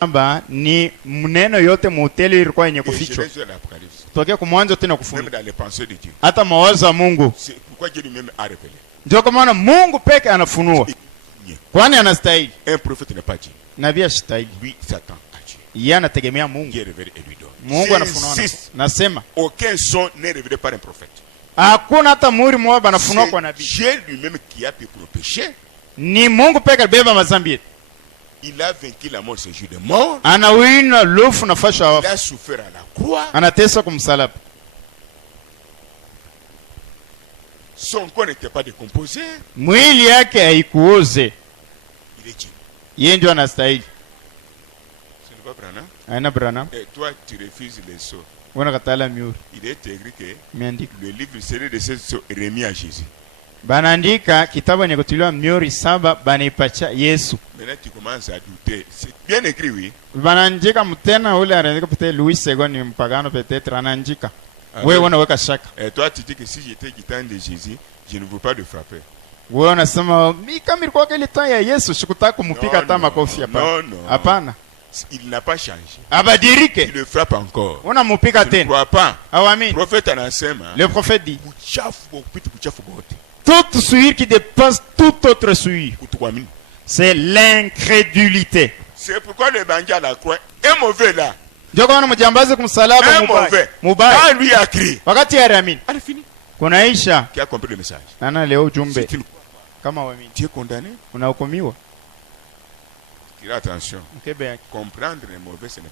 Amba ni mneno yote mutele ilikuwa yenye kufichwa. Tokea kumwanzo tena kufunua. Hata mawazo ya Mungu. Ndio kwa maana Mungu peke anafunua. Kwani anastahili. Nabii astahili. Yeye anategemea Mungu. Mungu anafunua. Nasema aucun son n'est révélé par un prophète. Hakuna hata muri mmoja anafunua kwa nabii. Dieu lui-même qui a payé pour nos péchés. Ni Mungu peke alibeba madhambi yetu. Il a vaincu la mort ce jour de mort. Anawina lofu na fasha wafu. Il a souffert à la croix. Anatesa kumsalaba. Son corps n'était pas décomposé. Mwili yake haikuoze. Il est Dieu. Yeye ndio anastahili. Ce n'est pas Branham. Aina Branham. Et toi tu refuses les sceaux. Wana katala miuri. Il est écrit que le livre serait de ces sceaux remis à Jésus. Banaandika kitabu yenye kutiliwa miori 7 banaipacha Yesu. Maintenant tu commences à douter. C'est bien écrit, oui. Banaandika mtena ule anaandika peut-être Louis II ni mpagano peut-être anaandika. Wewe unaweka shaka. Et toi tu dis que si j'étais gitan de Jésus, je ne veux pas le frapper. Wewe unasema mimi kama ilikuwa ile temps ya Yesu sikutaka kumpiga hata makofi hapa. Hapana. Il n'a pas changé. Abadirike. Il le frappe encore. Unampika tena. Tu ne crois pas? Awamini. Le prophète anasema. Le prophète dit. Kuchafu bote. Toute souillure qui dépasse toute autre souillure. C'est l'incrédulité. C'est pourquoi l'évangile à la croix est mauvais là. Joko mjambazi kumsalaba mubaya. Quand lui a crié. Wakati yariamini. Elle fini. Kunaisha. Qui a compris le message? Nana leo ujumbe. Kama waamini. Tu es condamné? Unahukumiwa. Tire attention. Comprendre le mauvais ce n'est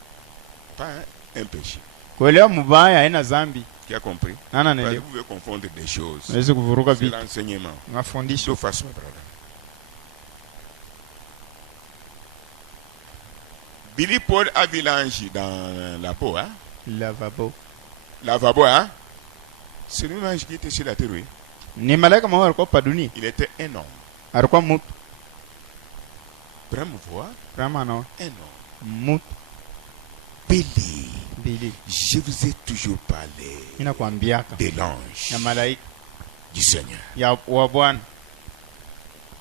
pas un péché. Kuelewa mubaya haina dhambi. Qui a compris? Nana Vous nelewa. pouvez confondre des choses. Unaweza kuvuruga C'est vitu. l'enseignement. Mafundisho. De façon brother. Billy Paul a vu l'ange dans la peau, hein? Lavabo. Lavabo, hein? C'est le même ange qui était sur la terre, oui. Ni malaika mmoja alikuwa pa dunia. Il était un homme. Alikuwa mtu. Brahma voit. Brahma no. Un homme. Mtu. Billy. Je vous ai toujours parlé. Inakwambiaka. De l'ange. Ya malaika. Du Seigneur. Ya wa Bwana.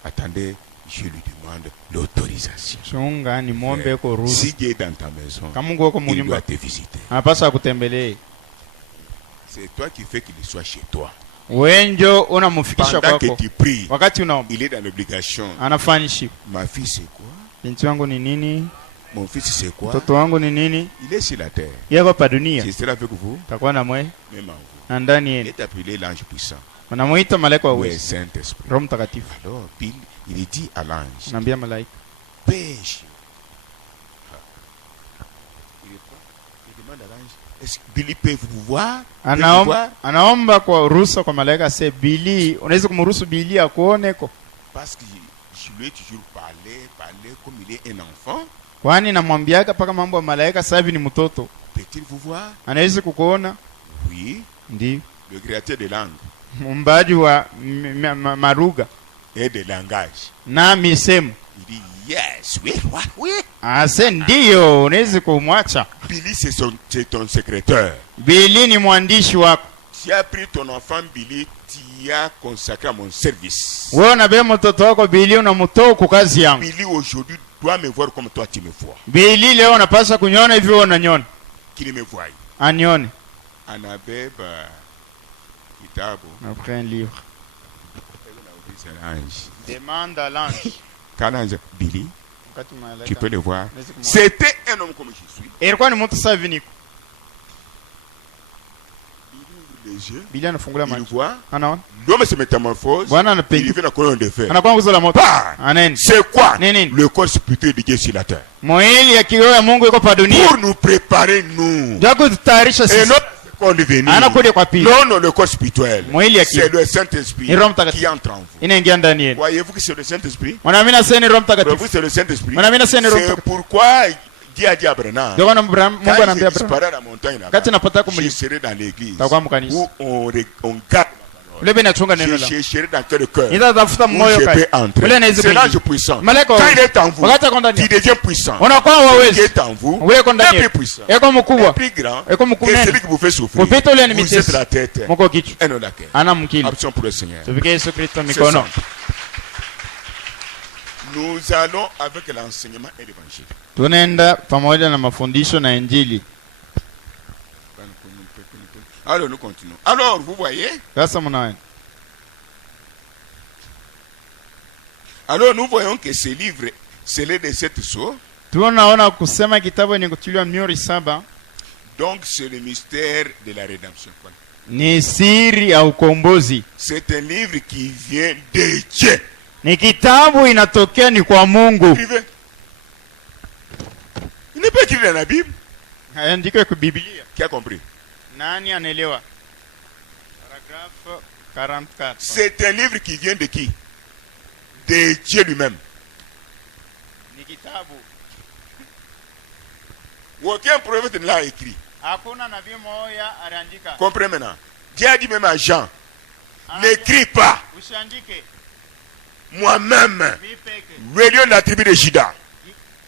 Attendez, je lui demande l'autorisation. Chunga ni muombe ko ruhusa. Si Dieu est dans ta maison, il doit te visiter. Anapaswa kutembelee. C'est toi qui fais qu'il soit chez toi. Wenjo unamfikisha kwako. Pendant que tu pries, wakati unaomba, il est dans l'obligation. Anafanyishi. Ma fille c'est quoi? Binti wangu ni nini? Mon fils c'est quoi? Mtoto wangu ni nini? Il est sur la terre. Yako pa dunia. Il sera avec vous. Takuwa na mwe. Même en vous. Na ndani Il yenu. est appelé l'ange puissant. Wanamuita malaika wa Oui, uwezo. Saint-Esprit. Roho Mtakatifu. Alors, il dit à l'ange. Naambia malaika. Pêche. Il demande à l'ange. Est-ce que Billy peut vous voir? Anaomba kwa ruhusa kwa malaika se Billy, unaweza kumruhusu Billy akuoneko? Parce que je lui ai toujours parlé comme il est un enfant. Kwani namwambiaga paka mambo ya malaika sasa hivi ni mtoto. Peut-il vous voir? Anaweza kukuona? Oui. Ndi. Le créateur de langue. Mumbaji wa maruga. Et de langage. Na misemo. Il dit yes, oui, oui. Ase ndiyo, unaweza kumwacha. Billy c'est ton secrétaire. Billy ni mwandishi wako. Tu as pris ton enfant Billy, tu as consacré à mon service. Wewe unabeba mtoto wako Billy unamtoa kwa kazi yangu. Billy aujourd'hui doit me voir comme toi tu me vois. Billy leo unapaswa kuniona hivi wewe unaniona. Qu'il me voie. Anione. Anabeba kitabu. Après un livre. Demande à l'ange. Quand l'ange Billy, tu peux le voir. C'était un homme comme je suis. Ilikuwa ni mtu sawa viniko. Les yeux. Billy anafungula macho. Il voit. Anaona. L'homme se métamorphose. Bwana Il anapiga. fait la colonne de fer. Anakuwa nguzo la moto. Anen. C'est quoi? Nini? Le corps spirituel de Dieu sur la terre. Mwili ya kiroho ya Mungu iko pa dunia. Pour nous préparer nous. Japo tutayarisha sisi. Et notre corps devenir. Anakuja kwa pili. Non, le corps spirituel. Mwili ya kiroho. C'est le Saint-Esprit qui entre en vous. Inaingia ndani yenu. Voyez-vous que c'est le Saint-Esprit? Mwanaamini sasa ni Roho Mtakatifu. Voyez-vous c'est le Saint-Esprit? Mwanaamini sasa ni Roho Mtakatifu. C'est pourquoi Dieu a dit à Abraham. Ndio maana Mungu anamwambia Abraham. Kati napata Je serai dans l'église. Takuwa mkanisa. Où on garde. Ule nachunga neno la. Je chercherai dans quel cœur. Nitatafuta moyo kai. Ule naweza. C'est l'ange puissant. Quand il est en vous, il devient puissant. Unakuwa wawezi. Il est en vous. Ule iko ndani. Plus puissant. Eko mkubwa. Plus grand. Eko mkunene. C'est celui qui vous fait souffrir. Kupita ule ni Vous mitesi. êtes la tête. Mko kichwa. Et non la queue. Ana mkili. Option pour le Seigneur. Tupige Yesu Kristo mikono. Nous allons avec l'enseignement et l'évangile. Tunaenda pamoja na mafundisho na injili. Alors nous continuons. Alors vous voyez? Alors nous voyons que ce livre, c'est le de cette sceaux. Tunaona kusema kitabu ni kutiliwa mihuri 7. Donc c'est le mystère de la rédemption. Ni siri ya ukombozi. C'est un livre qui vient de Dieu. Ni kitabu inatokea ni kwa Mungu. Il n'est pas écrit dans la Bible. Haandikwe kwa Biblia. Qui a compris? Nani anaelewa? Paragraphe 44. C'est un livre qui vient de qui? De Dieu lui-même. Ni kitabu. Aucun prophète ne l'a écrit. Hakuna nabii mmoja aliandika. Comprenez maintenant. Dieu a dit même à Jean, n'écris pas. Usiandike. Moi-même, le lion de la tribu de Juda,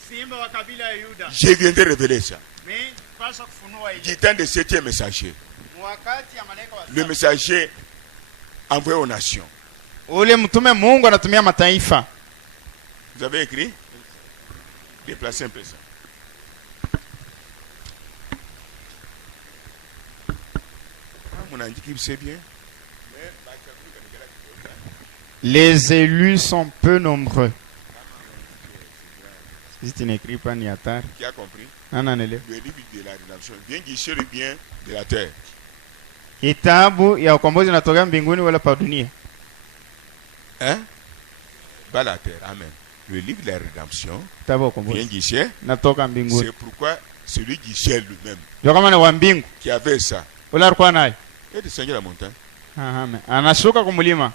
je viendrai révéler ça. Du temps de 7e messager. Le messager envoyé aux nations. Vous avez écrit? Déplacez un peu ça. Mon indique, c'est bien. Les élus sont peu nombreux. Si tu n'écris pas ni à terre. Qui a compris? Le livre de la rédemption. Bien guichet le bien de la terre. Kitabu ya ukombozi natoka mbinguni wala pa dunia. Hein? Pas la terre. Amen. Le livre de la rédemption. Bien guichet. Natoka mbinguni. C'est pourquoi celui qui cherche lui-même. Qui avait ça. Et descendu la montagne. Anashuka kumulima.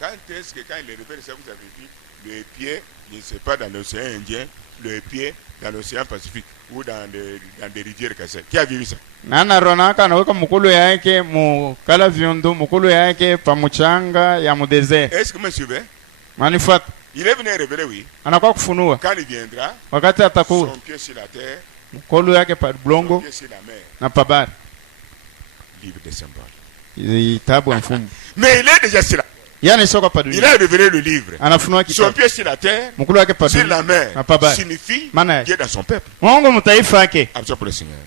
Quand est-ce que quand il révèle ça, vous avez dit, le pied, je ne sais pas, dans l'océan Indien, le pied dans l'océan Pacifique ou dans des rivières cassées. Qui a vu ça? Nana ronaka anaweka mukulu yake mukala viundu mukulu yake pamuchanga ya mudeze. Est-ce que vous me suivez? Manifat. Il est venu révéler, oui. Anakuwa kufunua. Quand il viendra, wakati atakuwa son pied sur la terre, mukulu yake pa blongo, son pied sur la mer, na pabari. Livre des symboles. Kitabu mfumo. Mais il est déjà sur la il a révélé le livre. Son pied sur la terre, sur la mer, signifie Dieu dans son peuple. Absolument pour le Seigneur.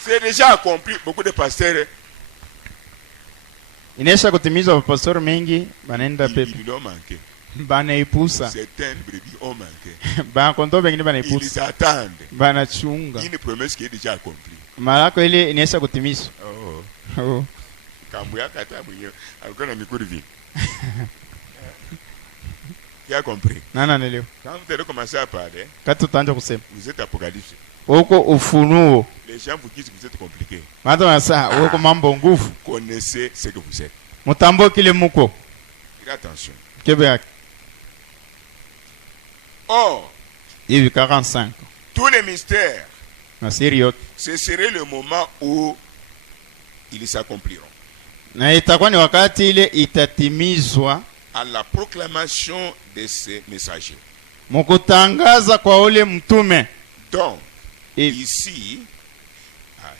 C'est déjà accompli. Beaucoup de pasteurs inaisha kutimizwa pastor mengi banaenda pepe. Banaipusa. Certaines brebis ont manqué. Bakonto bengine banaipusa. Ils attendent. Banachunga. Une promesse qui est déjà accomplie. Malako ile inaisha kutimizwa. Oh. Kambuya katabu yo. Alikuwa mikuru vi. Qui a compris? Nana neleo. Quand vous allez commencer à parler, kati utaanza kusema. Vous êtes apocalypse. Uko ufunuo. Les gens vous disent que vous êtes compliqué. Watu wanasema uko mambo nguvu. Connaissez ce que vous êtes. Mutambo kile muko. Attention. Kebe yake. Or, hivi 45. Tous les mystères. Na siri yote. Ce serait le moment où ils s'accompliront. Na itakuwa ni wakati ile itatimizwa à la proclamation de ces messagers. Mukutangaza kwa ule mtume. Donc, ici,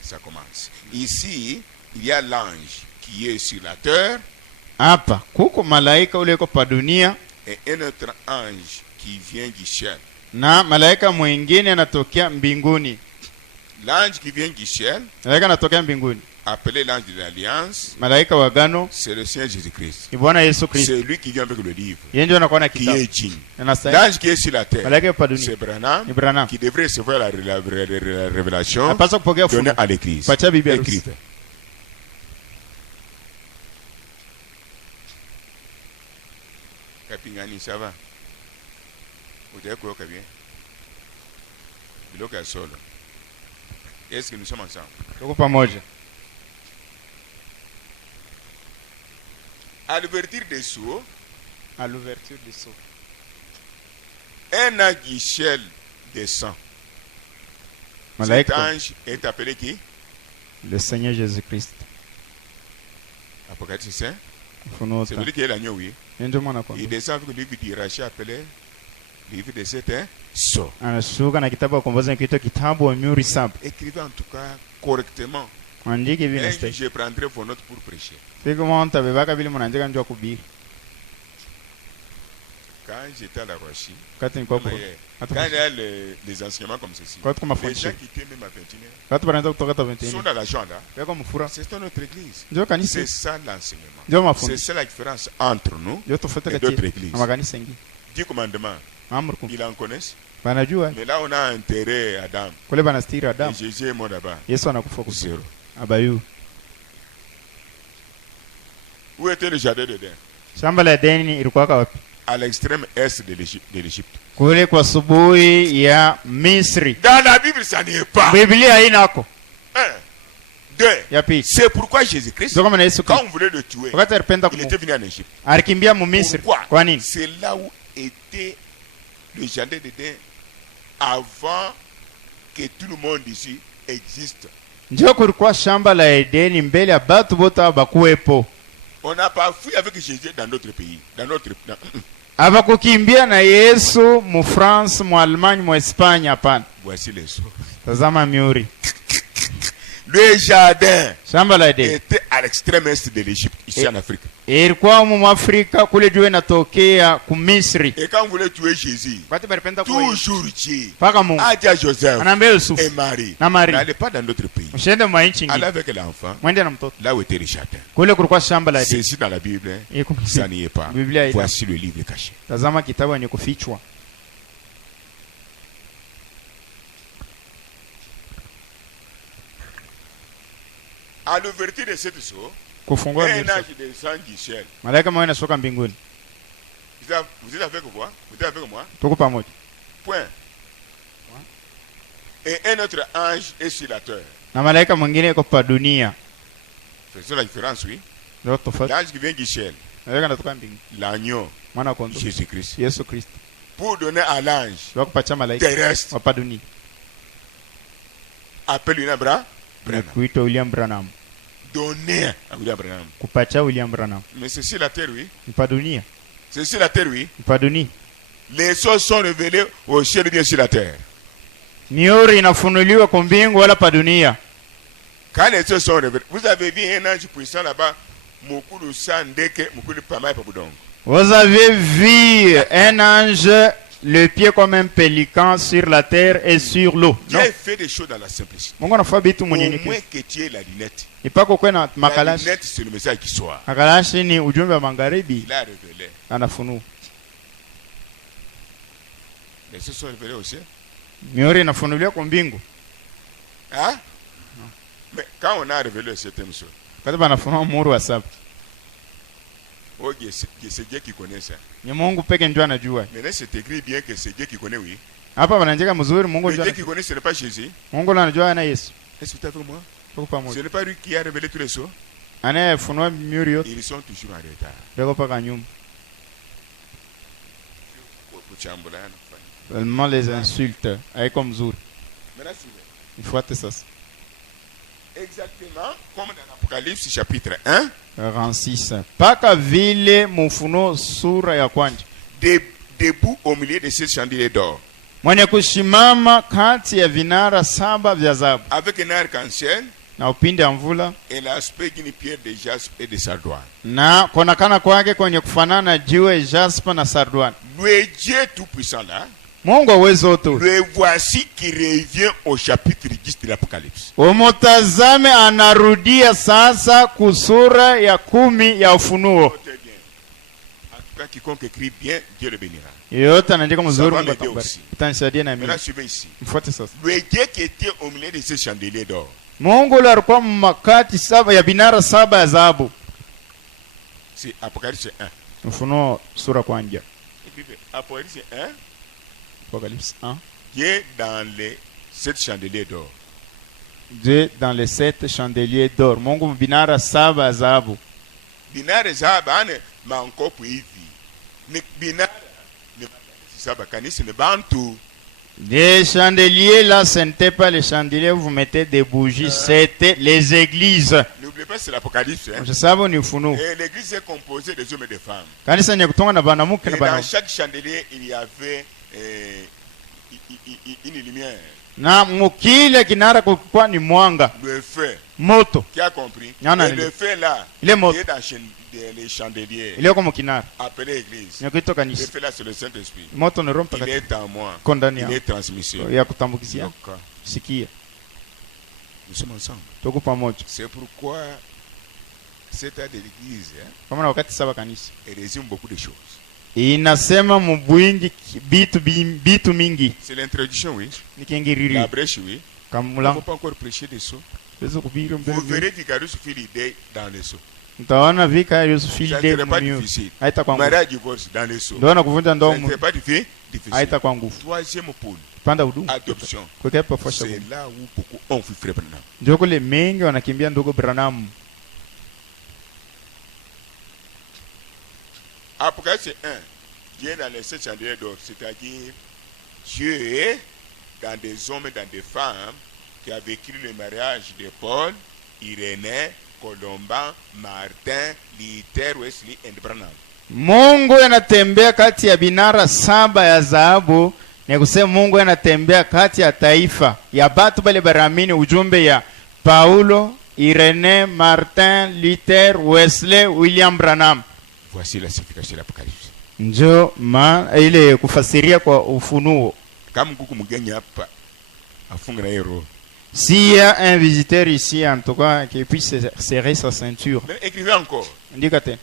ça commence. Ici, il y a l'ange qui est sur la terre. Hapa kuko malaika ule ko pa dunia. Et un autre ange qui vient du ciel. Na malaika mwingine anatokea mbinguni. L'ange qui vient du ciel, malaika anatokea mbinguni, appelé l'ange de l'alliance, malaika wa agano, c'est le Seigneur Jésus-Christ. C'est lui qui vient avec le livre. Qui est digne. L'ange qui est sur la terre, c'est Branham, qui devrait recevoir la révélation donnée à l'église. Écrivez. Kapingani, ça va? Vous avez quoi bien? Biloka solo. Est-ce que nous sommes ensemble? À l'ouverture des sceaux, un ange du ciel descend. Cet ange est appelé qui? Le Seigneur Jésus-Christ. Apocalypse 5. C'est lui qui est l'agneau, oui. Il descend avec le livre du rachat appelé livre de cet sceau. Écrivez en tout cas correctement. Et je prendrai vos notes pour prêcher. Quand j'étais à la Rochie, quand il y a les enseignements comme ceci, les gens qui étaient même à 21h sont dans la joie là. C'est notre église. C'est ça l'enseignement. C'est ça la différence entre nous et d'autres églises. 10 commandements, ils en connaissent. Mais là on a intérêt à Adam. Et Jésus est mort là-bas. Zéro. Où était le jardin d'Éden? À l'extrême est de l'Égypte. Dans la Bible, ça n'y est pas. C'est pourquoi Jésus-Christ, quand on voulait le tuer, il était venu en Égypte. Pourquoi? C'est là où était le jardin d'Éden avant que tout le monde ici existe. On n'a pas fui avec Jésus dans notre pays. Abakukimbia na Yesu mu France, mu Allemagne, mu Espagne hapana. Voici les sceaux. Tazama miuri. Le jardin était à l'extrême est de l'Égypte, ici en Afrique. Ilikuwa mu Afrika kule juu inatokea ku Misri. Et quand vous voulez tuer Jésus, toujours Dieu a dit à Joseph et Marie, n'allez pas dans notre pays. Allez avec l'enfant, là où était le jardin. C'est ici dans la Bible, ça n'y est pas. Voici le livre caché. À l'ouverture de cette sceau, un ange descend du ciel. Vous êtes avec moi? Vous êtes avec moi? Point. Et un autre ange est sur la terre. Faisons la différence, oui. L'ange qui vient du ciel. L'agneau. Jésus-Christ. Pour donner à l'ange terrestre. Appelle Abraham. Donner à William Branham. Mais c'est sur la terre, oui. C'est sur la terre, oui. Les choses sont révélées au ciel, bien sur la terre. Quand les choses sont révélées, vous avez vu un ange puissant là-bas. Vous avez vu un ange, le pied comme un pélican sur la terre et sur l'eau. Dieu fait des choses dans la simplicité. Au moins que tu aies la lunette. La lunette, c'est le message qui soit. Il a révélé. Les choses sont révélées aussi. Hein? Mais quand on a révélé certaines choses, c'est Dieu qui connaît ça. Maintenant, c'est écrit bien que c'est Dieu qui connaît, oui. Mais Dieu qui connaît, ce n'est pas Jésus. Est-ce que tu es avec moi? Ce n'est pas lui qui a révélé tous les choses. Ils sont toujours en retard. Seulement les insultes. Il faut être ça. Exactement comme dans l'Apocalypse chapitre 1. 46. Paka vile Mufunuo sura ya kwanza. Debout au milieu de ces chandeliers d'or. Mwenye kushimama kati ya vinara 7 vya dhahabu. Avec un arc-en-ciel. Na upinde wa mvula. Et l'aspect d'une pierre de jaspe et de sardoine. Na konakana kwake kwenye kufanana jiwe jaspe na sardoine. Le Dieu tout-puissant là. Mungu uwezo tu. Le voici qui revient au chapitre 10 de l'Apocalypse. Umutazame anarudia sasa kusura ya 10 ya Ufunuo. En tout cas, quiconque écrit bien, Dieu le bénira. Yote anaandika mzuri Mungu atakubariki. Utanisaidia na mimi. Maintenant, suivez ici. Mfuate sasa. Le Dieu qui était au milieu de ces chandeliers d'or. Mungu alikuwa makati 7 ya binara 7 ya dhahabu. C'est Apocalypse 1. Ufunuo sura kwanza. Apocalypse 1. Apocalypse 1. Dieu dans les 7 chandeliers d'or. Dieu dans les 7 chandeliers d'or. Mungu binara 7 ya dhahabu. Binara dhahabu ane mankopu hivi. Ni binara ni saba kanisa ni bantu. Les chandeliers là, ce n'était pas les chandeliers, vous mettez des bougies, c'était les églises. N'oubliez pas, c'est l'Apocalypse. Et l'église est composée des hommes et des femmes. Et dans chaque chandelier, il y avait une lumière. Na mukile kinara kulikuwa ni mwanga. Le feu. Moto. Qui a compris? Et le feu là, il est dans les chandeliers. Il est comme kinara. Appelé église. Le feu là c'est le Saint-Esprit. Moto ne rompa. Il est en moi. Condamné. Il est transmission. Ya kutambukizia. Sikia. Nous sommes ensemble. Tuko pamoja. C'est pourquoi cet état de l'église, kama na wakati saba kanisa, elle résume beaucoup de choses. Inasema mubwingi bitu mingi. C'est l'introduction, oui. Nikingiriri. La brèche, oui. On ne peut pas encore prêcher des sceaux. Vous verrez Vicarius suffit l'idée dans les sceaux. Mtaona Vicarius suffit l'idée dans les sceaux. Haita kwa nguvu. Mariage divorce dans les sceaux. Ndio na kuvunja ndoa. C'est pas difficile. Haita kwa nguvu. Troisième pôle. Panda huduma. Adoption. C'est là où beaucoup ont fui Frère Branham. Ndio kule mengi wanakimbia ndugu Branham. Apocalypse 1, Dieu dans les 7 chandeliers d'or, c'est-à-dire Dieu est dans des hommes et dans des femmes qui a vécu le mariage de Paul, Irénée, Colomban, Martin, Luther, Wesley et Branham. Mungu anatembea kati ya binara 7 ya dhahabu. Ni kusema Mungu anatembea kati ya taifa ya batu bale baramini ujumbe ya Paulo, Irénée, Martin, Luther, Wesley, William Branham. Voici la signification de l'Apocalypse. Njo ile kufasiria kwa ufunuo. Kama kuku mgeni hapa afunga na hero. S'il y a un visiteur ici, en tout cas, qui puisse serrer sa ceinture. Mais écrivez encore. Ndikate.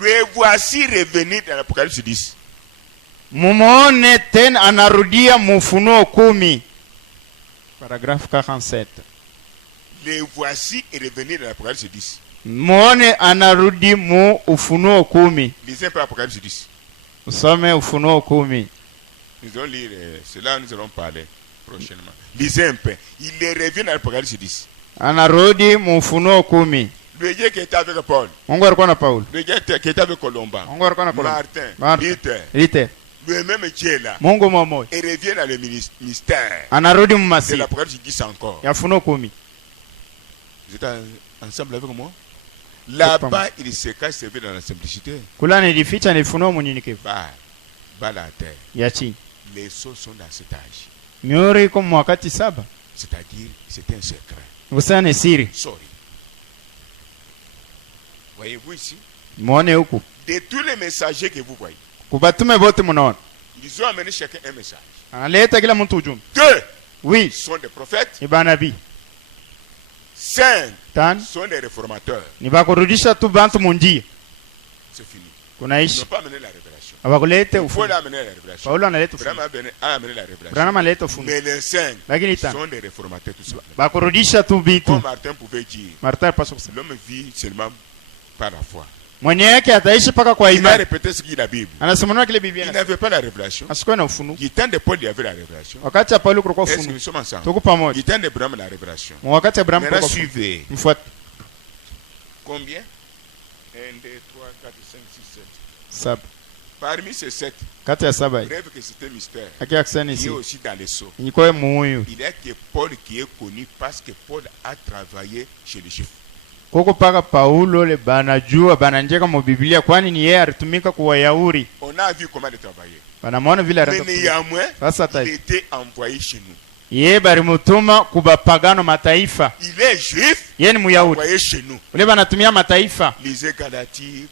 Le voici revenu dans l'Apocalypse 10. Mumuone tena anarudia mufunuo 10. Paragraphe 47. Le voici revenu dans l'Apocalypse 10. Muone anarudi mu ufunuo 10. Lisez un peu l'Apocalypse 10. Usome ufunuo 10. Nous allons lire, c'est là nous allons parler prochainement. Lisez un peu. Il revient dans l'Apocalypse 10. Anarudi mu ufunuo 10. Le Dieu qui était avec Paul. Mungu alikuwa na Paulo. Le Dieu qui était avec Colomban. Mungu alikuwa na Colomban. Martin. Luther. Le même Dieu là. Mungu mmoja. Et revient dans le mystère. Anarudi mu masi. De l'Apocalypse 10 encore. Ya ufunuo 10. Vous êtes ensemble avec moi? Là-bas, il se cache servi dans la simplicité. Kula nilificha nilifunua munyenyekevu. Bas la terre. Ya chini. Les sceaux sont dans cet âge. Miori iko wakati 7. C'est-à-dire, c'est un secret. Usane siri. Sorry. Voyez-vous ici? Muone huku. De tous les messagers que vous voyez. Kubatume bote munaona. Ils ont amené chacun un message. Analeta kila mtu ujumbe. 2 oui, sont des prophètes. Ni banabii. 5 Tano sont des réformateurs. Ni bakurudisha tu bantu munjia. C'est fini. Kunaishi. Ils n'ont pas amené la révélation. Abakulete ufunuo. Paul a amené la révélation. Paulo analeta ufunuo. Branham a amené la révélation. Branham analeta ufunuo. Mais les 5 Lakini sont des réformateurs tout simplement. Bakurudisha tu vitu. Comme Martin pouvait dire. Martin pasó kusema. L'homme vit seulement par la foi. Mwenye yake ataishi paka kwa imani. Il a répété ce qu'il la Bible. Anasema kile Biblia. Il n'avait pas la révélation. Asikuwa na ufunuo. Du temps de Paul il y avait la révélation. Wakati Paulo kulikuwa ufunuo. Est-ce que nous sommes ensemble? Tuko pamoja. Du temps de Abraham la révélation. Wakati Abraham kulikuwa suivez. Mfuate. Combien? 1 2 3 4 5 6 7. 7. Parmi ces 7. Kati ya 7. Bref que c'était mystère. Akia kusani Il si. est aussi dans les sceaux. Nikoe muhuyu. Il est que Paul qui est connu parce que Paul a travaillé chez les Juifs. Koko paka Paulo le banajua bananjeka mu Biblia kwani ni yeye alitumika kwa Wayahudi. On a vu comment il travaillait. Banamwona vile anataka. Sasa il était envoyé chez nous. Yeye balimutuma kubapagano mataifa. Il est juif. Yeye ni Myahudi. Envoyé chez nous. Ule banatumia mataifa. Lisez Galatie,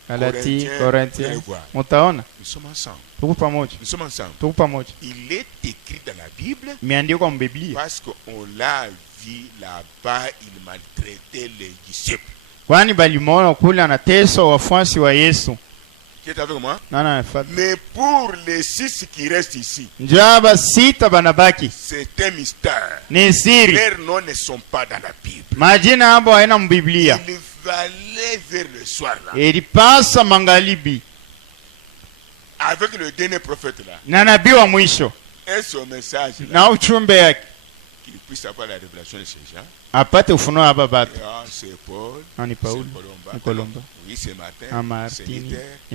Corinthiens. Mutaona? Nous sommes ensemble. Tuko pamoja. Nous sommes ensemble. Tuko pamoja. Il est écrit dans la Bible. Imeandikwa mu Biblia. Parce qu'on l'a vu là-bas, il maltraitait les disciples. Kwani balimona kule anateswa wafuasi wa Yesu. Qui est avec moi? Nana, mais pour les 6 qui restent ici, njaba 6 banabaki. C'est un mystère. Ni siri. Leurs noms ne sont pas dans la Bible. Majina hapo haina mu Biblia. Il valait vers le soir là. Ilipasa magharibi. Avec le dernier prophète là. Na nabii wa mwisho. Et son message là. Na ujumbe yake. Qu'il puisse avoir la révélation de ces gens. Apate ufunuo hapa batu. C'est Paul. Ni Paulo. Ni Colomba. Oui, c'est Martin. C'est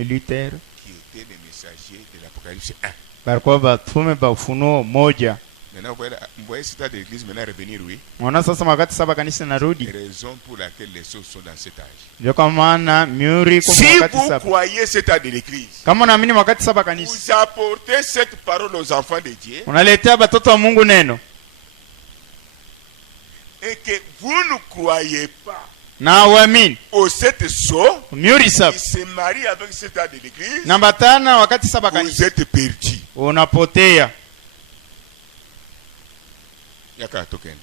Luther. Qui étaient les messagers de l'Apocalypse 1. Barikuwa batume ba ufunuo moja. Maintenant, vous voyez cet état de l'église maintenant revenir, oui. Unaona sasa wakati 7 kanisa narudi. Raison pour laquelle les choses sont dans cet âge. Ndio kwa maana miuri kwa wakati 7. Si vous croyez cet état de l'église. Kama unaamini wakati 7 kanisa. Vous apportez cette parole aux enfants de Dieu. Unaletea watoto wa Mungu neno. Et que vous ne croyez pas. Na waamini. Au 7 so. Myuri saba. Il se marie avec cet âge de l'église. Namba 5 wakati saba kanisa. Vous êtes perdus. Unapotea. Yaka tokende.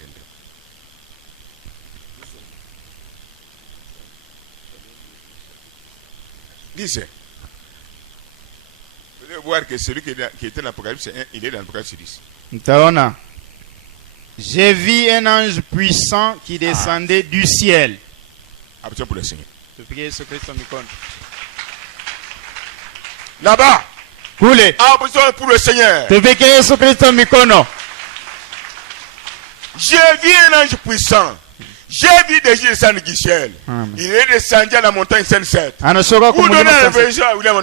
Lisez. Vous allez voir que celui qui était dans l'Apocalypse 1, il est dans l'Apocalypse 10. Mtaona. J'ai vu un ange puissant qui descendait du ciel. Applaudissons pour le Seigneur. Là-bas. Kule. Applaudissons pour le Seigneur. J'ai vu un ange puissant. J'ai vu des yeux descendre du ciel. Il est descendu à la montagne Sainte. Vous donnez la révélation à William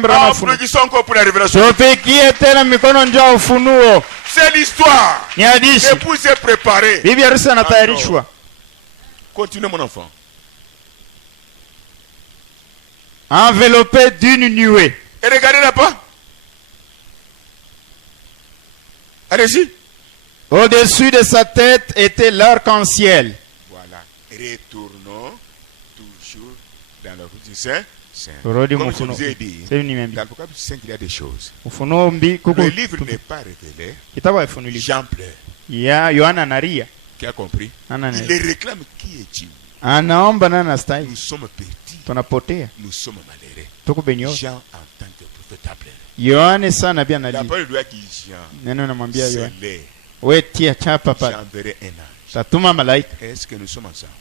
Branham. Applaudissons encore pour la révélation. C'est l'histoire. L'épouse est préparée. Continue mon enfant. Enveloppé d'une nuée. Et regardez là-bas. Allez-y. Au-dessus de sa tête était l'arc-en-ciel. Voilà. Retournons toujours dans le Saint. Comme je vous ai dit, dans l'Apocalypse 5, il y a des choses. Le livre n'est pas révélé. Jean pleure. Qui a compris? Il réclame qui est-il? Nous sommes petits. Nous sommes malheureux. Jean en tant que prophète a pleuré. La parole doit dire Jean. C'est l'air. J'enverrai un ange. Est-ce que nous sommes ensemble?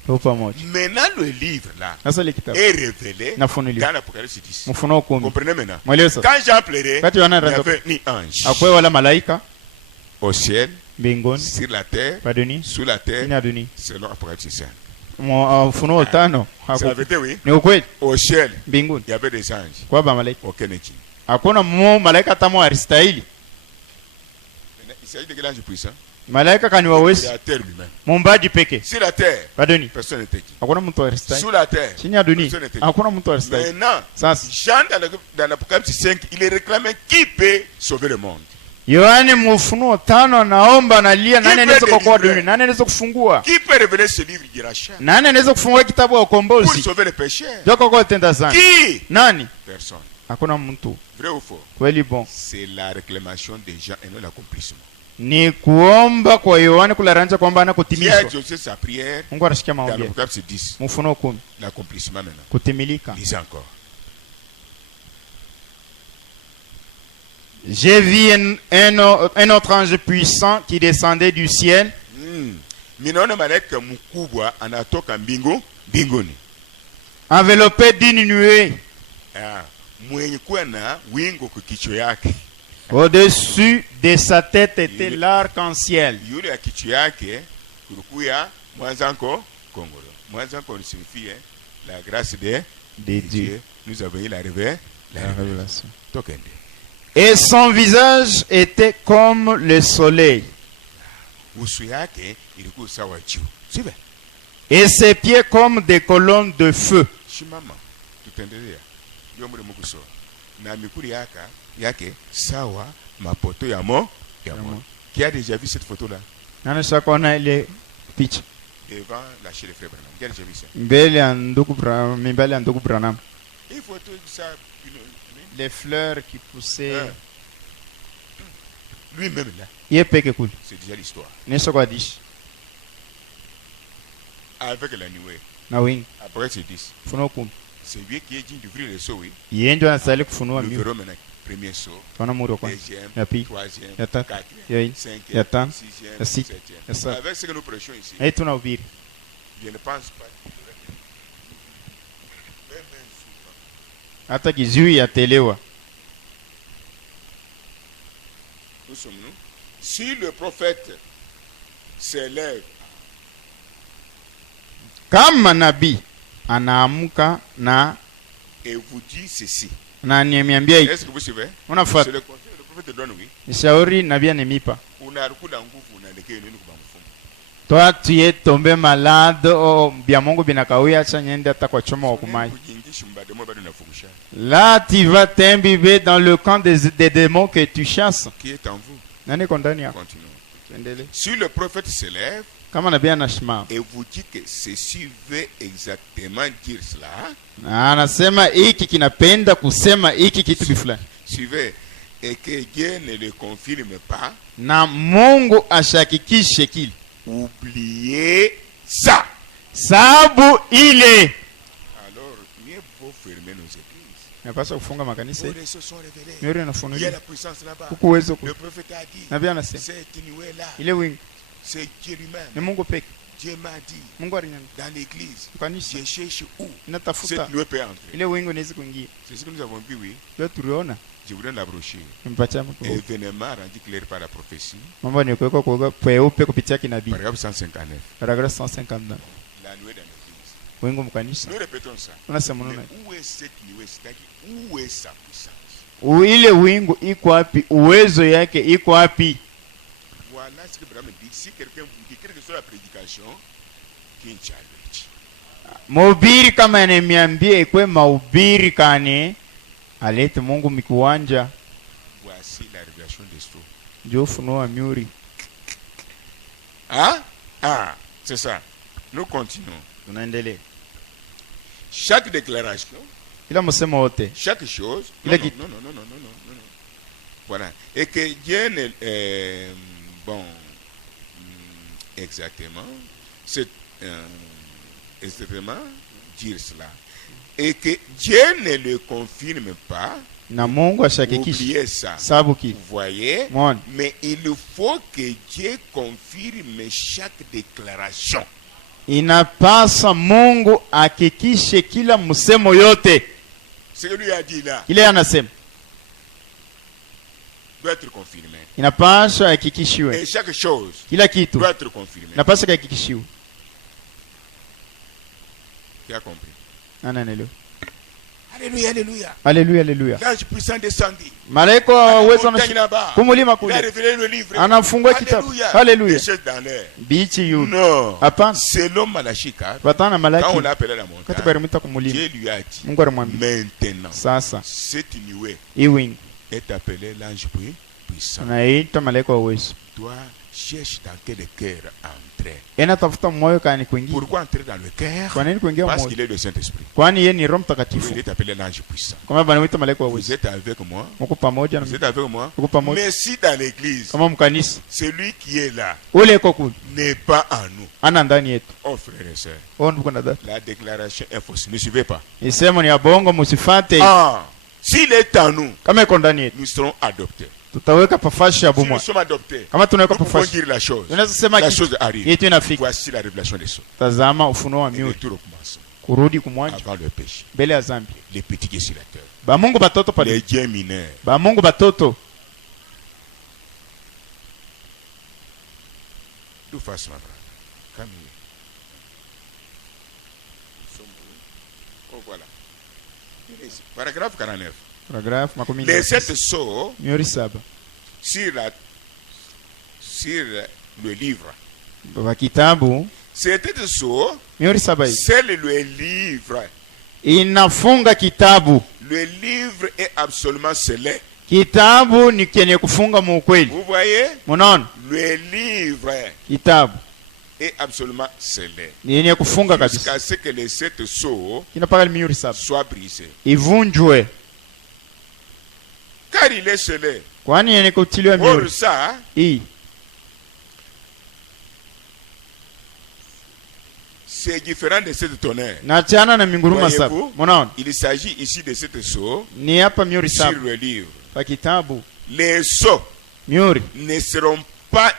Maintenant, le livre là est révélé dans l'Apocalypse 10. Comprenez maintenant? Quand Jean pleurait, il n'y avait ni ange. Au ciel, sur la terre, sous la terre, selon l'Apocalypse 5. C'est la vérité, oui. Au ciel, il y avait des anges. Aucun n'est il s'agit de quel ange puissant? Malaika kaniwawezi la terre lui-même. Mumbaji peke. Sur la terre, badoni personne n'était qui. Hakuna mtu aristahili. Sous la terre, chini ya dunia hakuna mtu aristahili. Maintenant, Jean dans l'Apocalypse 5, il est réclamé qui peut sauver le monde. Yohane Mufunuo 5 naomba nalia nani anaweza kuokoa dunia? Nani anaweza kufungua? Qui peut révéler ce livre du rachat? Nani anaweza kufungua kitabu ya ukombozi? Pour sauver les pécheurs. Joko kwa tenda sana. Qui? Nani? Personne. Hakuna mtu. Vrai ou faux? Kweli bon. C'est la réclamation des gens et non l'accomplissement. Ni kuomba kwa Yohane kularanja kwamba anakutimizwa. Dieu a sa prière. Mungu anasikia maombi. Dans l'Apocalypse 10. Mufunuo 10. L'accomplissement maintenant. Kutimilika. Lisez encore. J'ai vu un autre ange puissant qui descendait du ciel. Minaona malaika mkubwa anatoka mbinguni. Enveloppé d'une nuée. Mwenye kuwa na wingu kwa kichwa yake. Au-dessus de sa tête était l'arc-en-ciel. Yule ya kichwa yake kulikuwa mwanzanko kongolo. Mwanzanko signifie la grâce de Dieu. Nous avons eu la révélation. Tokende. Et son visage était comme le soleil. Et ses pieds comme des colonnes de feu. Qui a déjà vu cette photo-là? Devant la chair de frère Branham. Qui a déjà vu ça? Les fleurs qui poussaient. Lui-même là. C'est déjà l'histoire. Avec la nuée. Après c'est 10. C'est lui qui est digne d'ouvrir les seaux, oui. Nous verrons maintenant. Premier saut, deuxième, troisième, quatrième, cinquième, sixième, septième. Avec ce que nous prêchons ici, je ne pense pas. Hata kizui yatelewa. Nous sommes nous. Si le prophète s'élève, kama nabii anaamuka na et vous dit ceci, na niambia hiki, est-ce que vous suivez? Unafuata. C'est le conseil le prophète donne, oui. Shauri nabii anemipa. Unarukula nguvu unaelekea nini kwa mfumo? Toi tu es tombé malade o bya Mungu binakawia acha nyende hata kwa choma wa kumai. Là tu vas t'imbiber dans le camp des démons que tu chasses. Qui est en vous? Nani kondani yako? Continuons. Si le prophète se lève et vous dit que ceci veut exactement dire cela, anasema hiki kinapenda kusema hiki kitu bifulani, suivez, et que Dieu ne le confirme pas, na Mungu ashakikishe kile, oubliez ça. Sababu ile. Alors mieux vaut fermer nos églises. Napaswa kufunga makanisa. Les choses sont révélées. Il y a la puissance là-bas. Le prophète a dit. C'est Tinué là. Ile wingi. C'est Dieu lui-même. Ni Mungu peke. Dieu m'a dit. Mungu alinyana. Dans l'église. Kanisa. Je cherche où. Natafuta. C'est Tinué peut entrer. Ile wingi unaweza kuingia. C'est ce que nous avons vu, oui. Leo tuliona. Je vous donne la brochure. Nimpatia mko. Événement rendu clair par la prophétie. Mambo ni kuweka kwa peupe kupitia kinabii. Paragraphe 159. Paragraphe 159. La nuée dans l'église. Wingu mkanisa. Nous répétons ça. Unasema nini? Où est cette nuée? C'est-à-dire où est sa puissance? Ile wingu iko wapi? Uwezo yake iko wapi? Voilà ce que Abraham dit. Si quelqu'un vous dit, quelle que soit la prédication, qu'il challenge. Mahubiri kama ananiambia ikwe mahubiri kane alete Mungu mikuwanja. Voici la révélation des sceaux. Ndio ufunuo wa myuri. Hein? Ah, c'est ça. Nous continuons. Tunaendelea. Chaque déclaration, ila msemo wote, chaque chose, non. Voilà. Et que Dieu bon, exactement, c'est exactement dire cela. Et que Dieu ne le confirme pas. Na Mungu ashakikisha. Sababu ki. Vous voyez? Mais il faut que Dieu confirme chaque déclaration. Inapasa Mungu hakikishe kila msemo yote. Ce que lui a dit là. Kile anasema doit être confirmé. Inapaswa hakikishiwe. Et chaque chose. Kila kitu doit être confirmé. Inapaswa hakikishiwe. Tu as compris? Ananelo. Alléluia, alléluia. Alléluia, alléluia. L'ange puissant descendit. Malaika waweza na kumulima kule. Il a révélé le livre. Anafungua kitabu. Alléluia. Dans l'air. Bichi yu. Non. Hapana. Selon Malachi 4. Watana Malaki. Quand on l'a appelé la montagne. Kati barimita kumulima. Dieu lui a dit. Mungu alimwambia. Maintenant. Sasa. Cette nuée. Iwing. Est appelé l'ange puissant. Anaita malaika wa uwezo. Toi cherche dans quel cœur entrer. Tafuta moyo kani kuingia. Pourquoi entrer dans le cœur? Kwa nini kuingia moyo? Parce qu'il est le Saint-Esprit. Kwani yeye ni Roho Mtakatifu. Il est appelé l'ange puissant. Kama banamuita malaika wa uwezo. Vous êtes avec moi? Mko pamoja na mimi. Vous êtes avec moi? Mko pamoja. Mais si dans l'église, kama mkanisa, celui qui est là, ule kokul, n'est pas en nous. Ana ndani yetu. Oh frères et sœurs. On ndugu na dada. La déclaration est fausse. Ne suivez pas. Isemo ni ya bongo, musifate. Ah, s'il est en nous, kama iko ndani yetu, nous serons adoptés. Tutaweka pafashi ya bumwa. Si nous sommes adoptés, kama tunaweka pafashi, dire la chose. La chose arrive. Yetu inafika. Voici la révélation des sceaux. Tazama ufunuo wa miuri. Kurudi kumwanja. Avant le péché. Mbele ya dhambi. Les petits qui sont sur la terre. Ba Mungu batoto pale. Les dieux mineurs. Ba Mungu batoto. Tout face ma frère. Camille. Oh voilà. Paragraphe 49. Paragraphe makumi. Les 7 sceaux. Miuri saba. Sur le livre. Ba kitabu. C'était sceaux. Miuri saba. C'est le livre. Inafunga kitabu. Le livre est absolument scellé. Kitabu ni kenye kufunga mu ukweli. Vous voyez? Munaona? Le livre. Kitabu est absolument scellé. Ni yenye kufunga kabisa. Jusqu'à ce que les 7 sceaux soient brisés. Ivunjwe. Car il est scellé. Kwani yenye kutiliwa mihuri. Pour ça, c'est différent de cette tonnerre. Nachana na minguruma saba. Munaona? Il s'agit ici de cette sceau. Ni hapa mihuri saba. Sur le livre. Pa kitabu. Les sceaux mihuri ne seront pas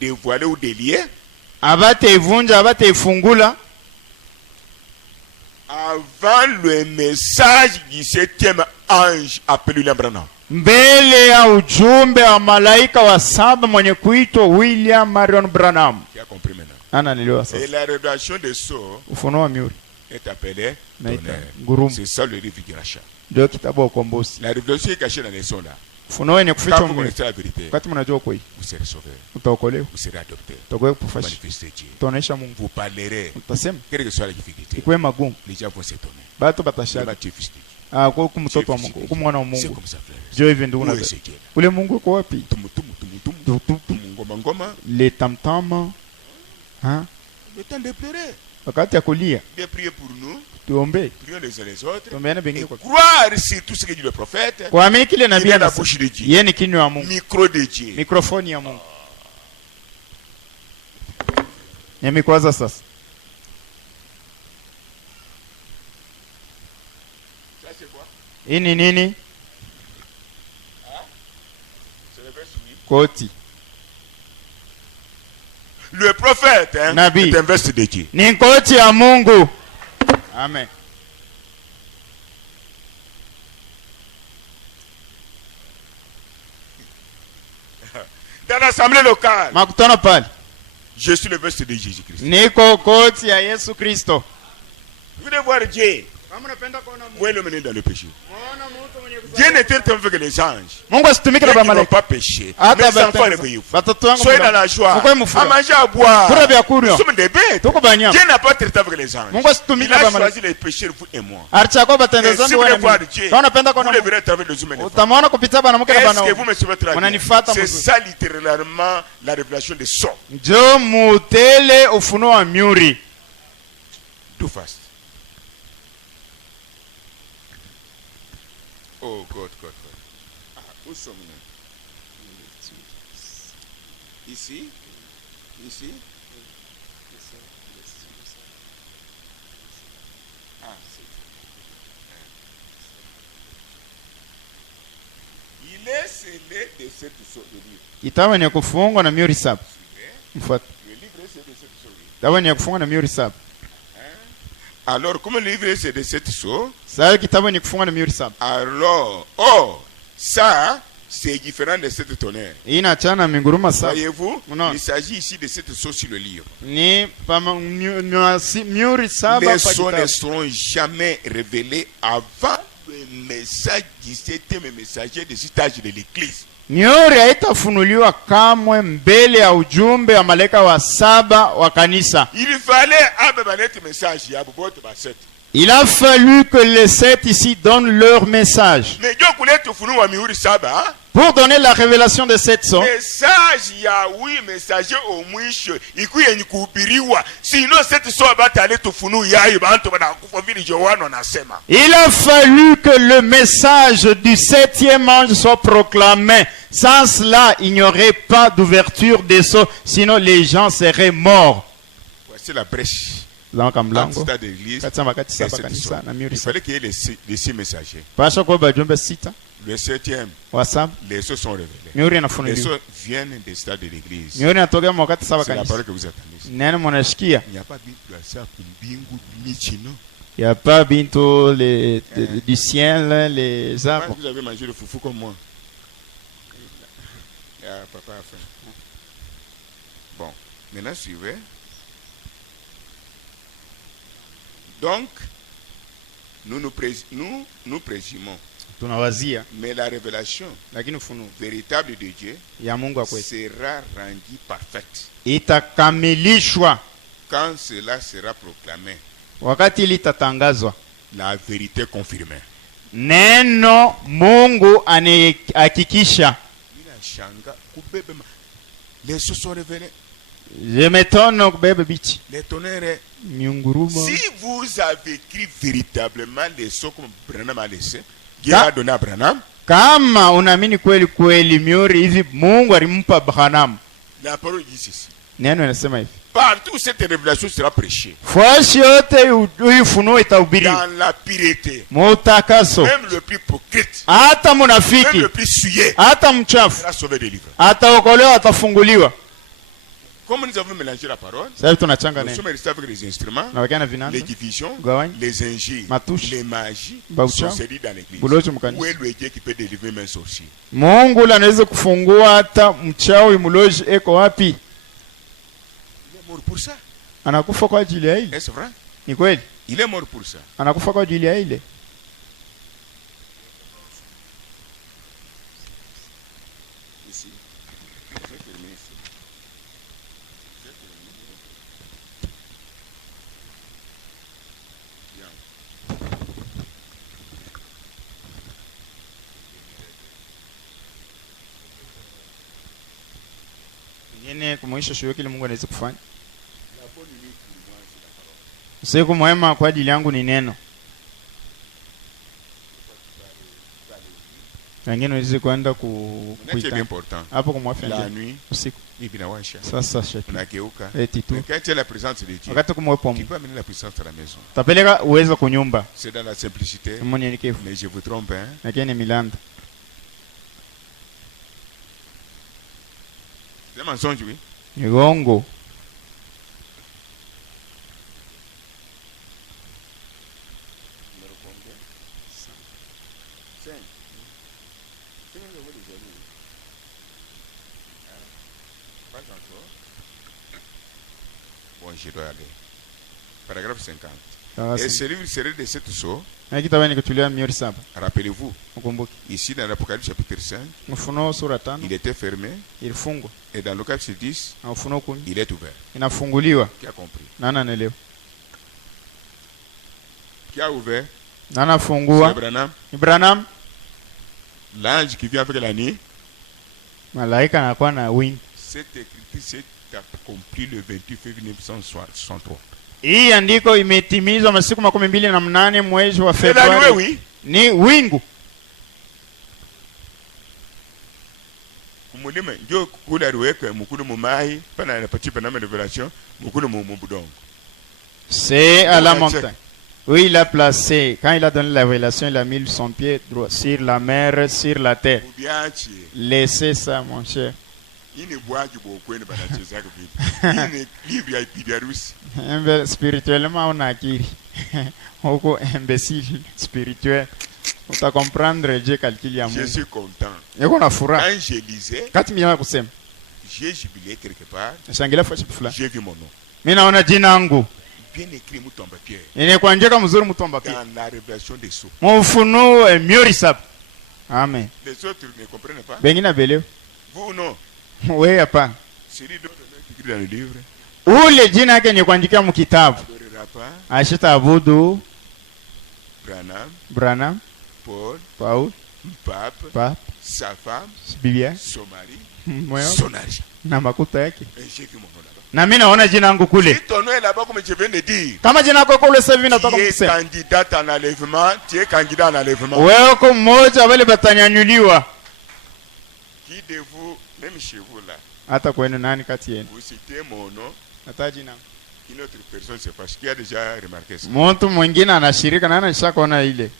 dévoilés ou déliés. Abate ivunja, abate ifungula. Avant le message du 7e ange appelé William Branham. Mbele ya ujumbe wa malaika wa saba mwenye kuitwa William Marion Branham. Tu as compris maintenant? Ananielewa sasa. Et la révélation des sceaux ufunuo wa mihuri est appelée ngurumo. C'est ça le livre du rachat. Ndio kitabu wa ukombozi. La révélation est cachée dans les sceaux là. Ufunuo wenye kufichwa quand vous connaissez la vérité, wakati mnajua kweli, vous serez sauvés. Utaokolewa. Vous serez adoptés. Utakuwa kufashi. Manifester Dieu. Utaonesha Mungu. Vous parlerez. Utasema. Quelle que soit la difficulté. Ikuwe magumu. Les gens vont s'étonner. Bato batashaka. Kwa mtoto wa Mungu, kwa mwana wa Mungu. Ndio hivi ndio unaweza. Ule Mungu uko wapi? Mungu les tam-tams, hein? Le temps de pleurer. De prier pour nous. Prions les uns les autres. Et croire sur tout ce que dit le prophète. Il est la bouche de Dieu. Micro de Dieu. Microphone ya Mungu. Nyamikwaza sasa. Ça c'est quoi? Ini nini? C'est le verset 8. Koti. Le prophète, hein, est un verset de Dieu. Ni koti ya Mungu. Amen. Dans l'assemblée locale, makutano pale, je suis le verset de Jésus-Christ. Niko koti ya Yesu Kristo. Vous voulez voir Dieu? Où est le mené dans le péché? Dieu n'était avec les anges. Ils n'ont pas péché. Mais les enfants, réveillez-vous. Soyez dans la joie. À manger, à boire. Nous sommes des bêtes. Dieu n'a pas traité avec les anges. Il a choisi les péchés, vous et moi. Et si vous voulez voir Dieu, vous le verrez à travers les humains. Est-ce que vous me suivez très bien? C'est ça littéralement la révélation des sons. Tout fast. Oh God. Ah, où sommes-nous? Ici? Ah, il est scellé de cette sorte de livre. Kitabu ni kufungwa na mihuri 7. Mfuate. Le livre c'est de cette sorte. Kitabu ni kufungwa na mihuri 7. Alors, comme le livre c'est de cette sorte, alors, ça, c'est différent de cette tonnerre. Voyez-vous, il s'agit ici de cette sauce sur le livre. Les sons ne seront jamais révélés avant le message du 7e messager de cet âge de l'église. Mihuri haitafunuliwa kamwe mbele ya ujumbe wa malaika wa 7 wa kanisa. Il a fallu que les 7 ici donnent leur message. Pour donner la révélation de cette sons. Il a fallu que le message du 7e ange soit proclamé. Sans cela, il n'y aurait pas d'ouverture des sceaux, sinon les gens seraient morts. Voici la brèche. Il fallait qu'il y ait les 6 messagers. Le 7e, les sceaux sont révélés. Les sceaux viennent des stades de l'église. C'est la parole que vous attendez. Il n'y a pas il n'y a pas bientôt du ciel, les arbres. Vous avez mangé le foufou comme moi. Papa a faim. Bon, maintenant suivez. Donc, nous présumons. Mais la révélation véritable de Dieu sera rendue parfaite quand cela sera proclamé. La vérité confirmée. Neno Mungu anahakikisha. Les sceaux sont révélés. Je m'étonne kubeba bichi. Les tonnerres. Miunguruma. Si vous avez écrit véritablement les sceaux comme Branham a laissé, Dieu a donné à Branham. Kama unaamini kweli kweli mihuri hivi Mungu alimpa Branham. La parole dit ceci. Neno inasema hivi. Partout cette révélation sera prêchée. Fwashi yote ufunuo itahubiriwa. Dans la piété. Mutakaso. Même le plus hypocrite. Hata munafiki. Même le plus souillé. Hata mchafu. Sera sauvé des livres. Ataokolewa, atafunguliwa. Comme nous avons mélangé la parole, nous sommes restés avec les instruments, les divisions, les injils, les magies, sorcelleries dans l'église. Où est le Dieu qui peut délivrer même sorcier? Mungu anaweza kufungua hata mchawi mloji eko wapi? Il est mort pour ça. Anakufa kwa ajili ya ile. Est-ce vrai? Ni kweli? Il est mort pour ça. Anakufa kwa ajili ya ile. Ici. Nini kumuisha shuyo kile Mungu anaweza kufanya. Usiku mwema kwa ajili yangu ni neno. Wengine waweze kwenda kuita hapo kumwafia la nuit usiku ibinawasha sasa shepi unageuka etitu quand la présence de Dieu wakati kumwepo tu peux amener la puissance à la maison tapeleka uwezo kunyumba c'est dans la simplicité mais je vous trompe hein lakini milanda c'est mensonge oui Ngongo je dois aller. Paragraphe 50. Et ce livre serait de 7 sceaux. Rappelez-vous, ici dans l'Apocalypse chapitre 5, il était fermé. Et dans l'Apocalypse 10, il est ouvert. Qui a compris? Qui a ouvert? C'est Branham. L'ange qui vient avec la nuit. Cette écriture s'est accompli le 28 février 1963. Hii andiko imetimizwa masiku 28 mwezi wa Februari. Ni wingu. Kumulima ndio kula ruweka mukulu mumai pana na pachipa na révélation mukulu mubudongo. C'est à la montagne. Oui, il a placé, quand il a donné la révélation, il a mis son pied droit sur la mer, sur la terre. Laissez ça, mon cher. Spirituellement, on a acquis. On est imbécile spirituel. On t'a comprendre, Dieu calcule à moi. Je suis content. Et on a fourra. Quand je lisais, j'ai jubilé quelque part. J'ai vu mon nom. Mina ona jina langu. Bien écrit Mutomba Pierre. Inakuandika mzuri Mutomba Pierre. Dans la révélation des sceaux. Mfunuo miorisa. Amen. Les autres ne comprennent pas. Bengine beleo. Vous non. Wewe hapa. C'est lui d'autres écrit dans le livre. Ule jina yake ni kuandikia mkitabu. Ashita abudu Branham, Paul, Pape, sa femme, Biblia, son mari, son argent. Na makuta yake. Et j'ai vu mon nom là-bas. Na mimi naona jina langu kule. Si ton nom est là-bas comme je viens de dire. Kama jina lako kule sasa hivi natoka kusema. Tu es candidat en enlèvement, tu es candidat en enlèvement. Wewe uko mmoja wale batanyanyuliwa. Qui de vous, même chez vous là. Hata kwenu nani kati yenu? Vous citez mon nom. Hata jina. Une autre personne c'est parce qu'il a déjà remarqué ça. Mtu mwingine anashirika na anashakaona ile.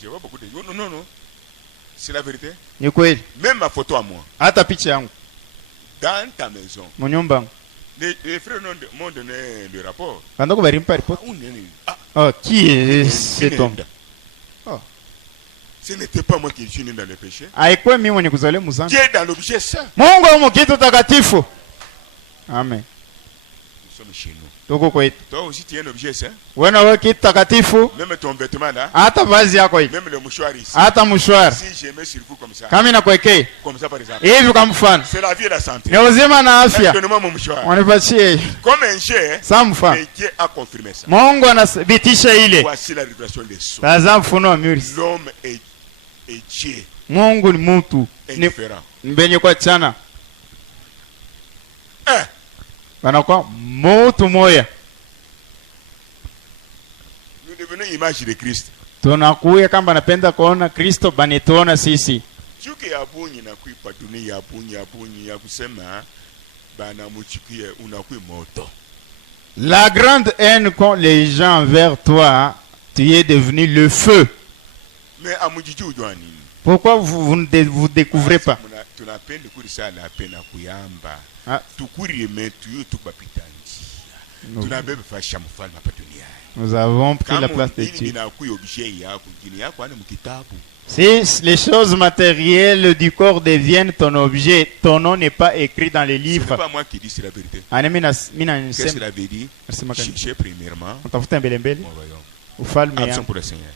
Je vois beaucoup de gens. Non, non, non. C'est la vérité. Ni kweli. Même ma photo à moi. Hata picha yangu. Dans ta maison. Mon nyumba. Les frères m'ont donné le rapport. Quand on va rimper report. Oh, qui est cet homme? Oh. Ce n'était pas moi qui suis né dans le péché. Haikuwa mimi mwenye kuzaliwa mzani. Dieu dans l'objet saint. Mungu yumo kitu takatifu. Amen. Nous sommes chez nous. Tuko kwetu. Toi aussi tu es un objet saint. Wewe wewe kitu takatifu. Même ton vêtement là. Hata vazi yako hivi. Même le mouchoir ici. Hata mouchoir. Si je mets sur vous comme ça. Kama inakuwekea. Comme ça par exemple. Hivi kama mfano. C'est la vie et la santé. Ni uzima na afya. Donne-moi mon mouchoir. Wanipatie. Comme un jet. Sa mfano. Et Dieu a confirmé ça. Mungu anathibitisha ile. Voici la révélation des sceaux. Tazama mfunuo wa miri. L'homme est Dieu. Mungu ni mtu. Ni mbenye kwa chana. Wanakuwa mtu moya. Nous devenons image de Christ. Tunakuya kama napenda kuona Kristo banituona sisi. Chuki ya bunyi na kuipa dunia ya bunyi ya kusema bana muchikie unakui moto. La grande haine qu'ont les gens envers toi, tu es devenu le feu. Mais amujiji ujua nini? Pourquoi vous ne vous découvrez pas? Tunapenda kurisa la pena kuyamba. Tukuri metu tukapita njia. Tunabeba fasha mfalme hapa duniani. Nous avons pris la place de Dieu. Si les choses matérielles du corps deviennent ton objet, ton nom n'est pas écrit dans les livres. Ce n'est pas moi qui dis, c'est la vérité. Qu'est-ce que la vérité? Cherchez premièrement. Action pour le Seigneur.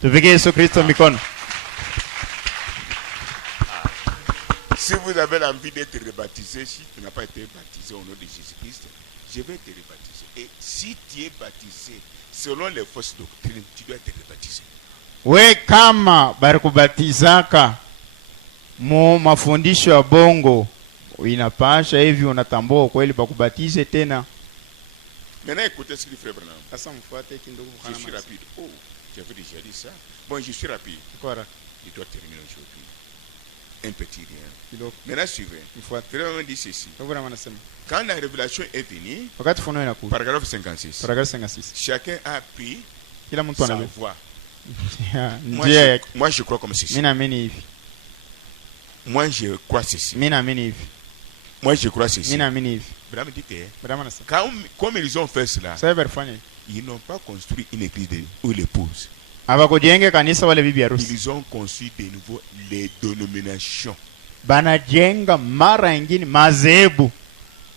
Si vous avez l'envie d'être rebaptisé, si tu n'as pas été baptisé au nom de Jésus-Christ, je vais te rebaptiser. Et si tu es baptisé, selon les fausses doctrines, tu dois être rebaptisé. We kama barikubatizaka mu mafundisho ya bongo inapasha hivi unatambua kweli bakubatize tena. Maintenant écoutez ce qu'il frère Branham. Je suis rapide. Oh, j'avais déjà dit ça. Bon, je suis rapide. Il doit terminer aujourd'hui. Un petit rien. Maintenant suivez. Frère dit ceci. Quand la révélation est venue, paragraphe 56. Chacun a pris sa voix. Moi je crois comme ceci. Moi je crois ceci. Moi je crois ceci. Branham dit que comme ils ont fait cela, ils n'ont pas construit une église ou l'épouse. Ils ont construit de nouveau les dénominations. Banajenga mara ingine mazebu.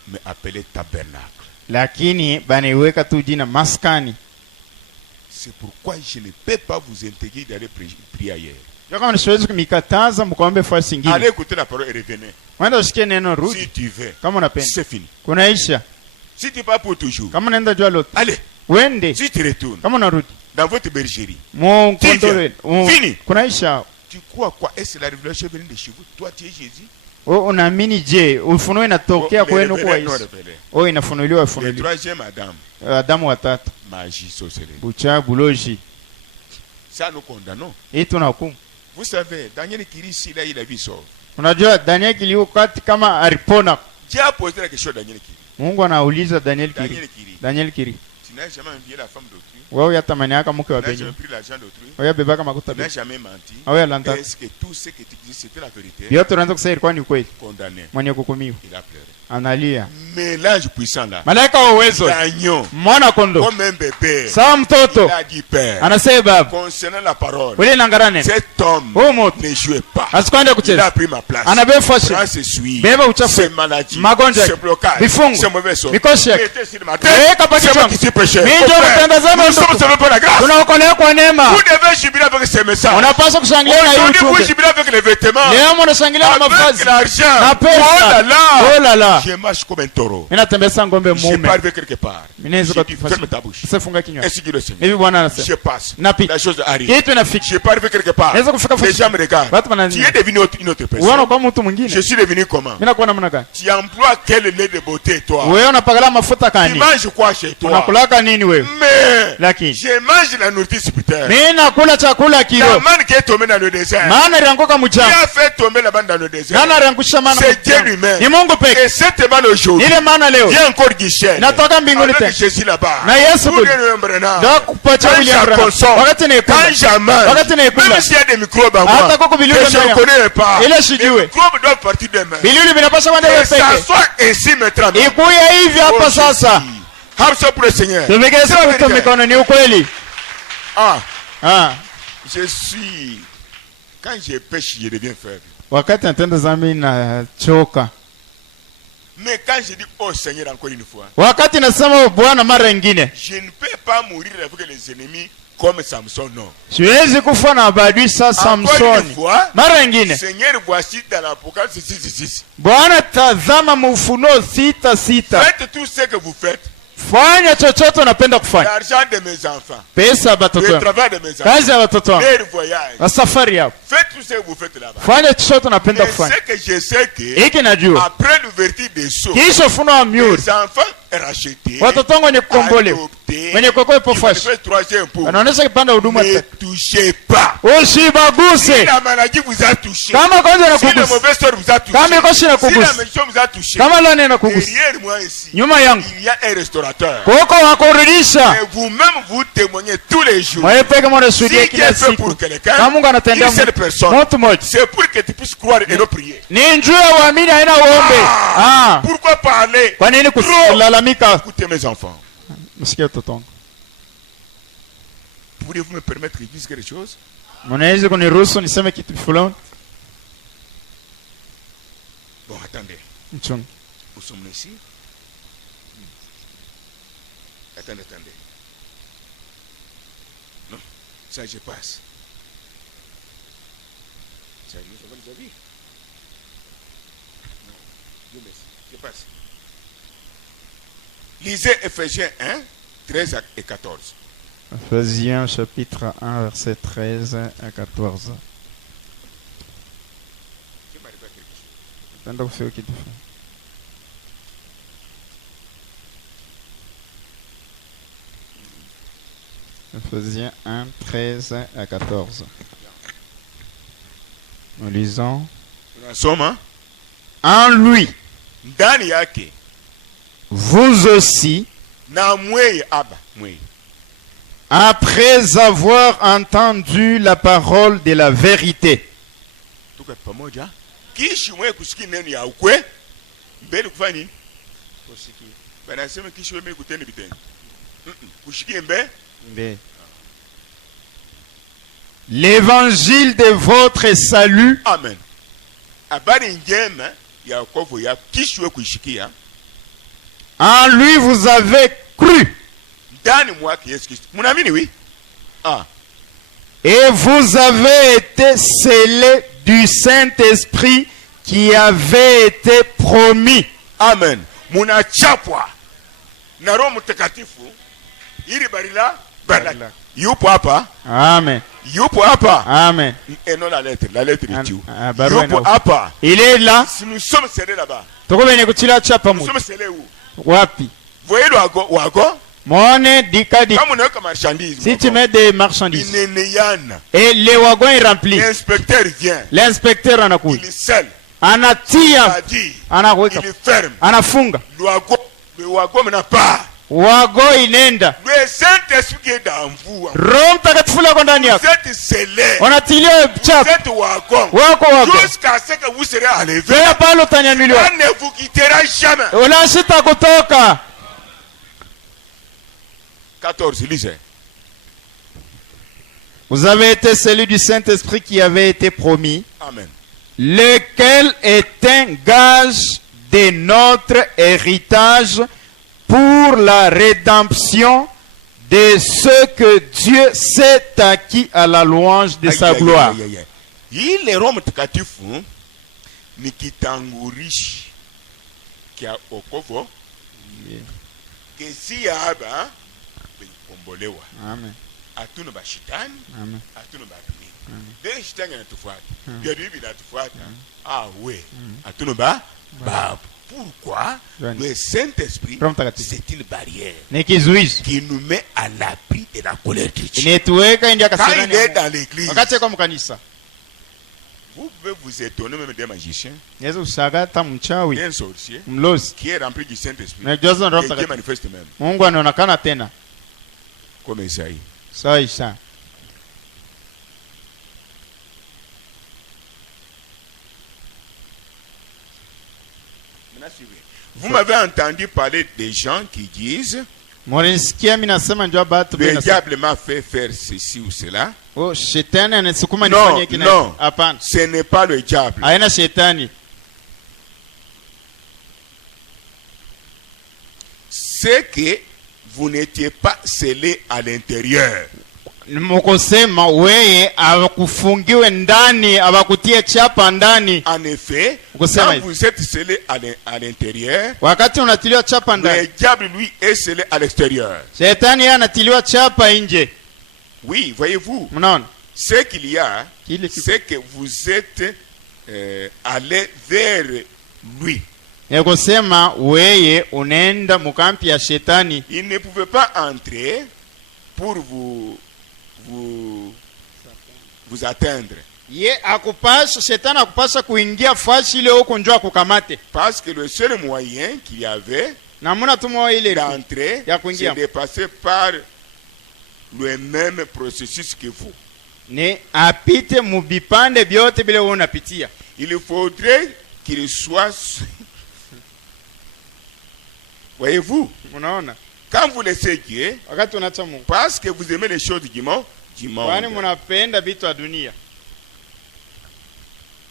Mais appelé tabernacle. Lakini banaiweka tu jina maskani. C'est pourquoi je ne peux pas vous intégrer d'aller prier ailleurs. Allez écouter la parole et revenez. Si tu veux, c'est fini. Si tu pas pour toujours, allez. Si tu retournes dans votre bergerie, fini. Tu crois quoi? Est-ce que la révélation vient de chez vous? Toi, tu es Jésus? Unaamini je ufunuo inatokea kwenu kwa Yesu? Inafunuliwa le troisième Adam. Adamu wa tatu. Magie, sorcellerie. Buchawi, buloji. Ça nous condamnons. Hii tunahukumu. Vous savez, Daniel Kiri ici là il a vu sauve. Unajua Daniel Kiri wakati kama alipona. Dieu a posé la question à Daniel Kiri. Mungu anauliza Daniel Kiri. Daniel Kiri. Tu n'as jamais envié la femme d'autrui. Wewe yatamani yaka mke wa benye. benye. Pris l'argent d'autrui. Wewe bebaka makuta benye. Tu n'as jamais menti. Wewe lanta. Est-ce que tout ce que tu dis c'était la vérité? Yote unaanza kusema ilikuwa ni kweli. Condamné. Mwenye hukumiwa. Il a pleuré. Analia. Mais l'ange puissant là. Malaika wa uwezo. L'agneau. Mwana kondo. Comme un bébé. Sawa mtoto. Il a dit père. Anasema baba. Concernant la parole. Wewe nangarane. Cet homme ne jouait pas. Asikwenda kucheza. Il a pris ma place. Anabeba fashi. Beba uchafu. C'est maladie. Magonjwa. C'est blocage. Vifungo. C'est mauvais sort. Mikosi yake. C'est moi qui suis péché. Mimi ndio mtangazano. Nous sommes sauvés par la grâce. Tunaokolewa kwa neema. Vous devez jubiler avec ces messages. Unapaswa kushangilia na YouTube. YouTube. Vous jubiler avec les vêtements. Leo mnashangilia na mavazi. Avec l'argent. Na pesa. Oh là là. Oh là là. Je marche comme un taureau. Ninatembea ngombe Je mume. pars quelque part. Ferme ta bouche. Usifunga kinywa. Ainsi dit le Seigneur. Hivi Bwana anasema. Je passe. Napita. La chose arrive. Kitu inafika. Je pars quelque part. Naweza kufika Les gens me regardent. Tu es devenu une autre personne. Unaona kama mtu mwingine. Je suis devenu comment? Mimi nakuwa namna gani? Tu emploies quel lait de beauté toi? Wewe unapakala mafuta Tu kani? manges quoi chez toi? Unakulaka nini wewe? Mais Lakini je mange la nourriture spirituelle. mimi nakula chakula kilo. La manne qui est tombée dans le désert. Maana ilianguka mjangwa. Qui a fait tomber la manne dans le désert? Nani aliangusha maana? C'est Dieu lui-même. Ni Mungu pekee. Et cette manne aujourd'hui. Ile maana leo. Vient encore guichet. Natoka mbinguni tena. Jésus là-bas. Na Yesu kule. Ndio kupatia William Branham. Wakati ni quand j'amène. Wakati ni kula. Même s'il y a des microbes en moi. Hata kwa bilioni je ne connais pas. Ile sijue. Les microbes doivent partir de main. Bilioni vinapaswa kwenda wewe pekee. Ça soit ainsi maintenant. Ikuye hivi hapa sasa. Hamsa pour le Seigneur. Tumegeza kwa mikono ni ukweli. Je suis quand je pêche je deviens faible. Wakati natenda dhambi nachoka. Mais quand je dis oh Seigneur encore une fois. Wakati nasema Bwana mara nyingine. Je ne peux pas mourir avec les ennemis comme Samson non. Siwezi kufa na badui sa Samson. Mara nyingine. Seigneur voici dans l'Apocalypse 6:6. Bwana tazama Ufunuo 6:6. Faites tout ce que vous faites. Fanya chochote unapenda kufanya. L'argent de mes enfants. Pesa ya watoto wangu. Le travail de mes enfants. Kazi ya watoto wangu. Le voyage. Na safari yao. Faites tout ce que vous faites là-bas. Fanya chochote unapenda kufanya. C'est que je sais que hiki najua. Après l'ouverture des sceaux. Kisha ufunuo wa mihuri. Les enfants rachetés. Watoto wangu wenye kukombolewa. Wenye kuokolewa pofasi. Anaonyesha kipanda huduma. Ne touchez pas. Usibaguse. Si la maladie vous a touché. Kama kwanza inakugusa. Si la mauvaise sort vous a touché. Kama ikoshi inakugusa. Si la malédiction vous a touché. Kama lani inakugusa. Derrière moi ici. Nyuma yangu. Il y a un restaurateur. Koko wakurudisha. Et vous-même vous témoignez tous les jours. Mwewe peke mwanashuhudia kila siku. Kama Mungu anatendea mtu mmoja. C'est pour que tu puisses croire et non prier. Ni njoo waamini haina uombe. Pourquoi parler? Kwa nini kulalamika? Écoutez mes enfants. Msikie watoto wangu. Pourriez-vous me permettre que je dise quelque chose? Mnaweza kuniruhusu niseme kitu fulani? Bon, attendez. Mchungu. Nous sommes ici. Attendez. Non, ça je passe. Ça nous avons déjà vu. Non, je passe. Lisez Ephésiens 1, 13 et 14. Ephésiens chapitre 1, verset 13 à 14. Ephésiens 1, 13 à 14. Nous lisons. En lui, vous aussi, après avoir entendu la parole de la vérité, l'évangile de votre salut. Amen. En lui vous avez cru. Et vous avez été scellés du Saint-Esprit qui avait été promis. Amen. Yupo hapa. Amen. Yupo hapa. Amen. Et non la lettre est tu. Yupo hapa. Il est là. Nous sommes scellés là-bas. Nous sommes scellés où? Wapi. Voyez le wagon? Si tu mets des marchandises et le wagon est rempli, l'inspecteur vient. L'inspecteur en a couru. Il scelle. Anatia. Il ferme. Anafunga. Le wagon n'a pas. Wago inenda. Le Saint-Esprit qui est dans vous. Roho Mtakatifu lako ndani yako. Vous êtes scellés. Unatiliwa chapa. Vous êtes wagon. Wako. Jusqu'à ce que vous serez enlevé. Vea pale utanyanyuliwa. On ne vous quittera jamais. Unashita kutoka. 14, lisez. Vous avez été celui du Saint-Esprit qui avait été promis. Amen. Lequel est un gage de notre héritage pour la rédemption de ce que Dieu s'est acquis à la louange de sa gloire. Il est Roho Mtakatifu ni kitangurishi kia okovu kesi haba kombolewa. Amen. Hatuna bashitani, amen. Hatuna babili. Ndio shitani anatufuata. Ndio bibi anatufuata. Ah we. Hatuna babu. Pourquoi le Saint-Esprit, c'est une barrière qui nous met à l'abri de la colère de Dieu. Quand il est dans l'église, vous pouvez vous étonner même des magiciens, d'un sorcier qui est rempli du Saint-Esprit, et qui manifeste même. Comme Esaïe. Vous m'avez entendu parler des gens qui disent le diable m'a fait faire ceci ou cela. Non, ce n'est pas le diable. C'est que vous n'étiez pas scellé à l'intérieur. Mukosema weye abakufungiwe ndani abakutie chapa ndani. En effet, quand vous êtes scellé à l'intérieur, wakati unatiliwa chapa ndani, le diable lui est scellé à l'extérieur. Shetani anatiliwa chapa nje. Oui, voyez-vous. Mnaona? Ce qu'il y a, c'est que vous êtes allé vers lui. Yakosema weye unaenda mukampi ya Shetani. Il ne pouvait pas entrer pour vous atteindre. Shetani akupasha kuingia fashi ile huko njoo akukamate. Parce que le seul moyen qu'il y avait d'entrer, c'est de passer par le même processus que vous. Ne apite mubipande byote bile unapitia. Il faudrait qu'il soit voyez-vous? Unaona? Quand vous laissez Dieu, parce que vous aimez les choses du monde.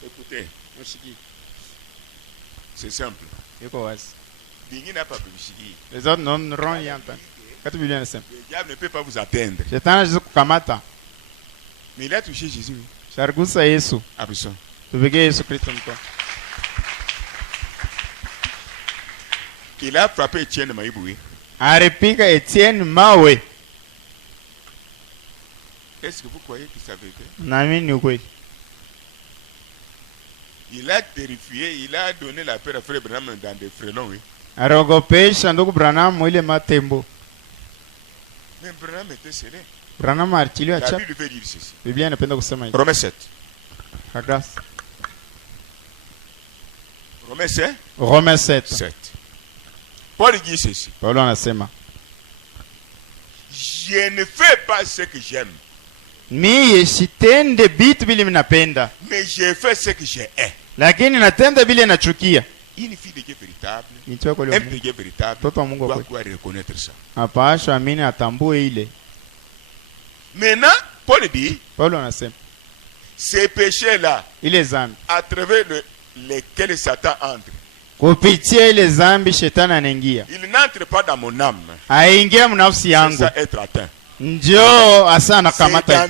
Écoutez, c'est simple. Les autres n'auront rien entendu. Le diable ne peut pas vous atteindre. Mais il a touché Jésus. Absolument. Il a frappé Etienne Maïboui. Aripika Etienne Mawe. Est-ce que vous croyez que ça veut dire? Il a terrifié, il a donné la paix à Frère Branham dans des frelons, oui. Mais Branham était scellé. La Bible veut dire ceci. Romains 7. Romains 7. Paul dit ceci. Je ne fais pas ce que j'aime. Mais sitende vitu vile ninapenda. Mais je fais ce que je hais. Lakini natenda vile nachukia. Une fille de Dieu véritable, un de Dieu véritable doit pouvoir reconnaître ça. Apasha amini atambue ile. Maintenant, Paul dit, ces péchés-là, à travers lesquels Satan entre, kupitia ile zambi shetani anaingia, il n'entre pas dans mon âme. Aingia mnafsi yangu. C'est ça être atteint. Njoo asana kamata.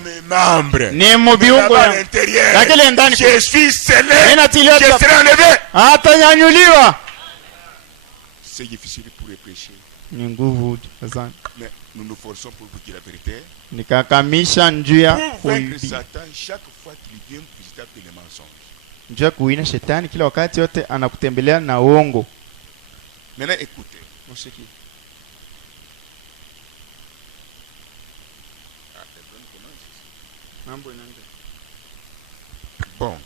Ni mubiungo yangu. Lakini ndani je suis scellé. Je serai enlevé. Atanyanyuliwa. C'est difficile pour prêcher. Ni nguvu sana. Mais nous nous forçons pour dire la vérité. Nikakamisha njia kuibi. Satan chaque fois qu'il vient visiter les mensonges. Njia kuina shetani kila wakati yote anakutembelea na uongo. Maintenant écoutez. Monseigneur. Bon.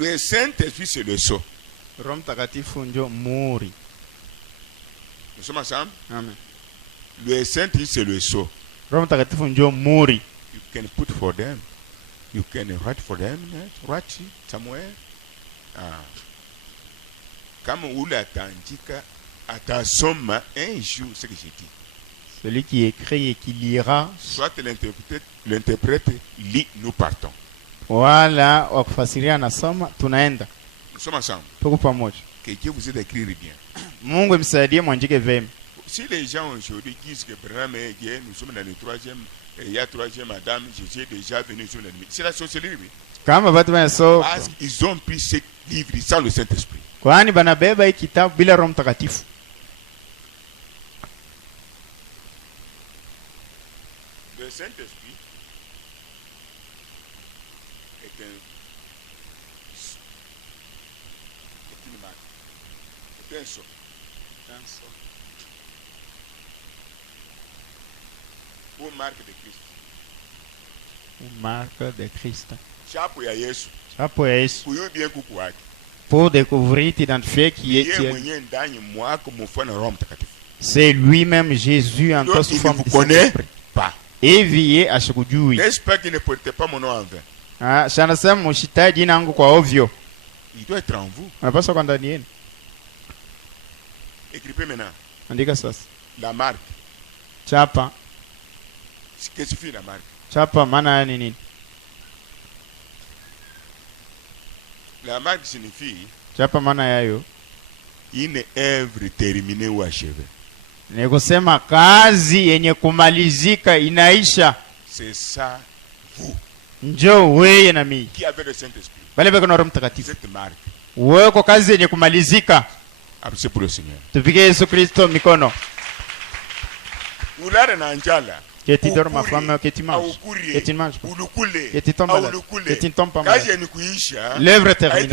Le Saint-Esprit, c'est le sceau. Nous sommes ensemble? Amen. Le Saint-Esprit, c'est le sceau. You can put for them. You can write for them. Write somewhere. Comme où l'attentika atasoma un jour ce que j'ai dit. Celui qui écrit et qui lira. Soit l'interprète lit, nous partons. Voilà, wakufasiria nasoma, tunaenda. Nous sommes ensemble. Tuko pamoja. Que Dieu vous aide à écrire bien. Mungu msaidie mwandike vema. Si les gens aujourd'hui disent que Branham est gay, nous sommes dans le troisième, et il y a troisième Madame, Jésus est déjà venu sur l'ennemi. C'est la sorcellerie, oui. Kama watu wanasoma. Parce qu'ils ont pris ce livre sans le Saint-Esprit. Kwani banabeba hii kitabu bila Roho Mtakatifu. Le Saint-Esprit est une marque. C'est un sceau. Une marque de Christ. Une marque de Christ. Chapeau ya Yesu. Chapeau ya Yesu. Kuyo bien kuku wake. Pour découvrir, t'identifier qui est Dieu. C'est lui-même Jésus en toute forme. Vous connaissez pas. Eviye ashikujui. J'espère qu'il ne porte pas mon nom en vain. Ah, shanasema mushitaji jina langu kwa ovyo. Il doit être en vous. Unapaswa kwa ndani yenu. Écrivez maintenant. Andika sasa. La marque. Chapa. Qu'est-ce que signifie la marque? Chapa maana ya nini? La marque signifie. Chapa maana yayo. Une œuvre terminée ou achevée. Ni kusema kazi yenye kumalizika inaisha. C'est ça vous. Njoo wewe na mimi. Qui avait le Saint-Esprit. Bale beko na Roho Mtakatifu. Cette marque. Wewe kwa kazi yenye kumalizika. Applaudissez pour le Seigneur. Tupige Yesu Kristo mikono. Ulare na njala. Que tu dormes, ma femme, que tu manges. Que tu ne manges pas. Que tu tombes malade. Que tu ne tombes pas malade. L'œuvre est terminée.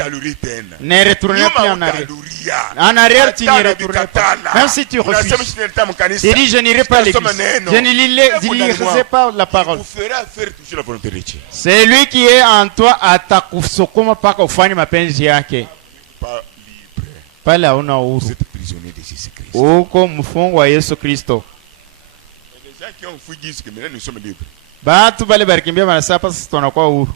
Ne retournez plus en arrière. En arrière, tu ne retourneras pas. Même si tu refuses. Tu dis, je n'irai pas à l'église. Je ne lirai pas la parole. C'est lui qui est en toi atakusukuma paka ufanye mapenzi yake. Pale hauna uhuru. Uko mfungwa wa Yesu Kristo. Qui ont fui disent que maintenant nous sommes libres. Batu bale barikimbia banasema sasa tunakuwa huru.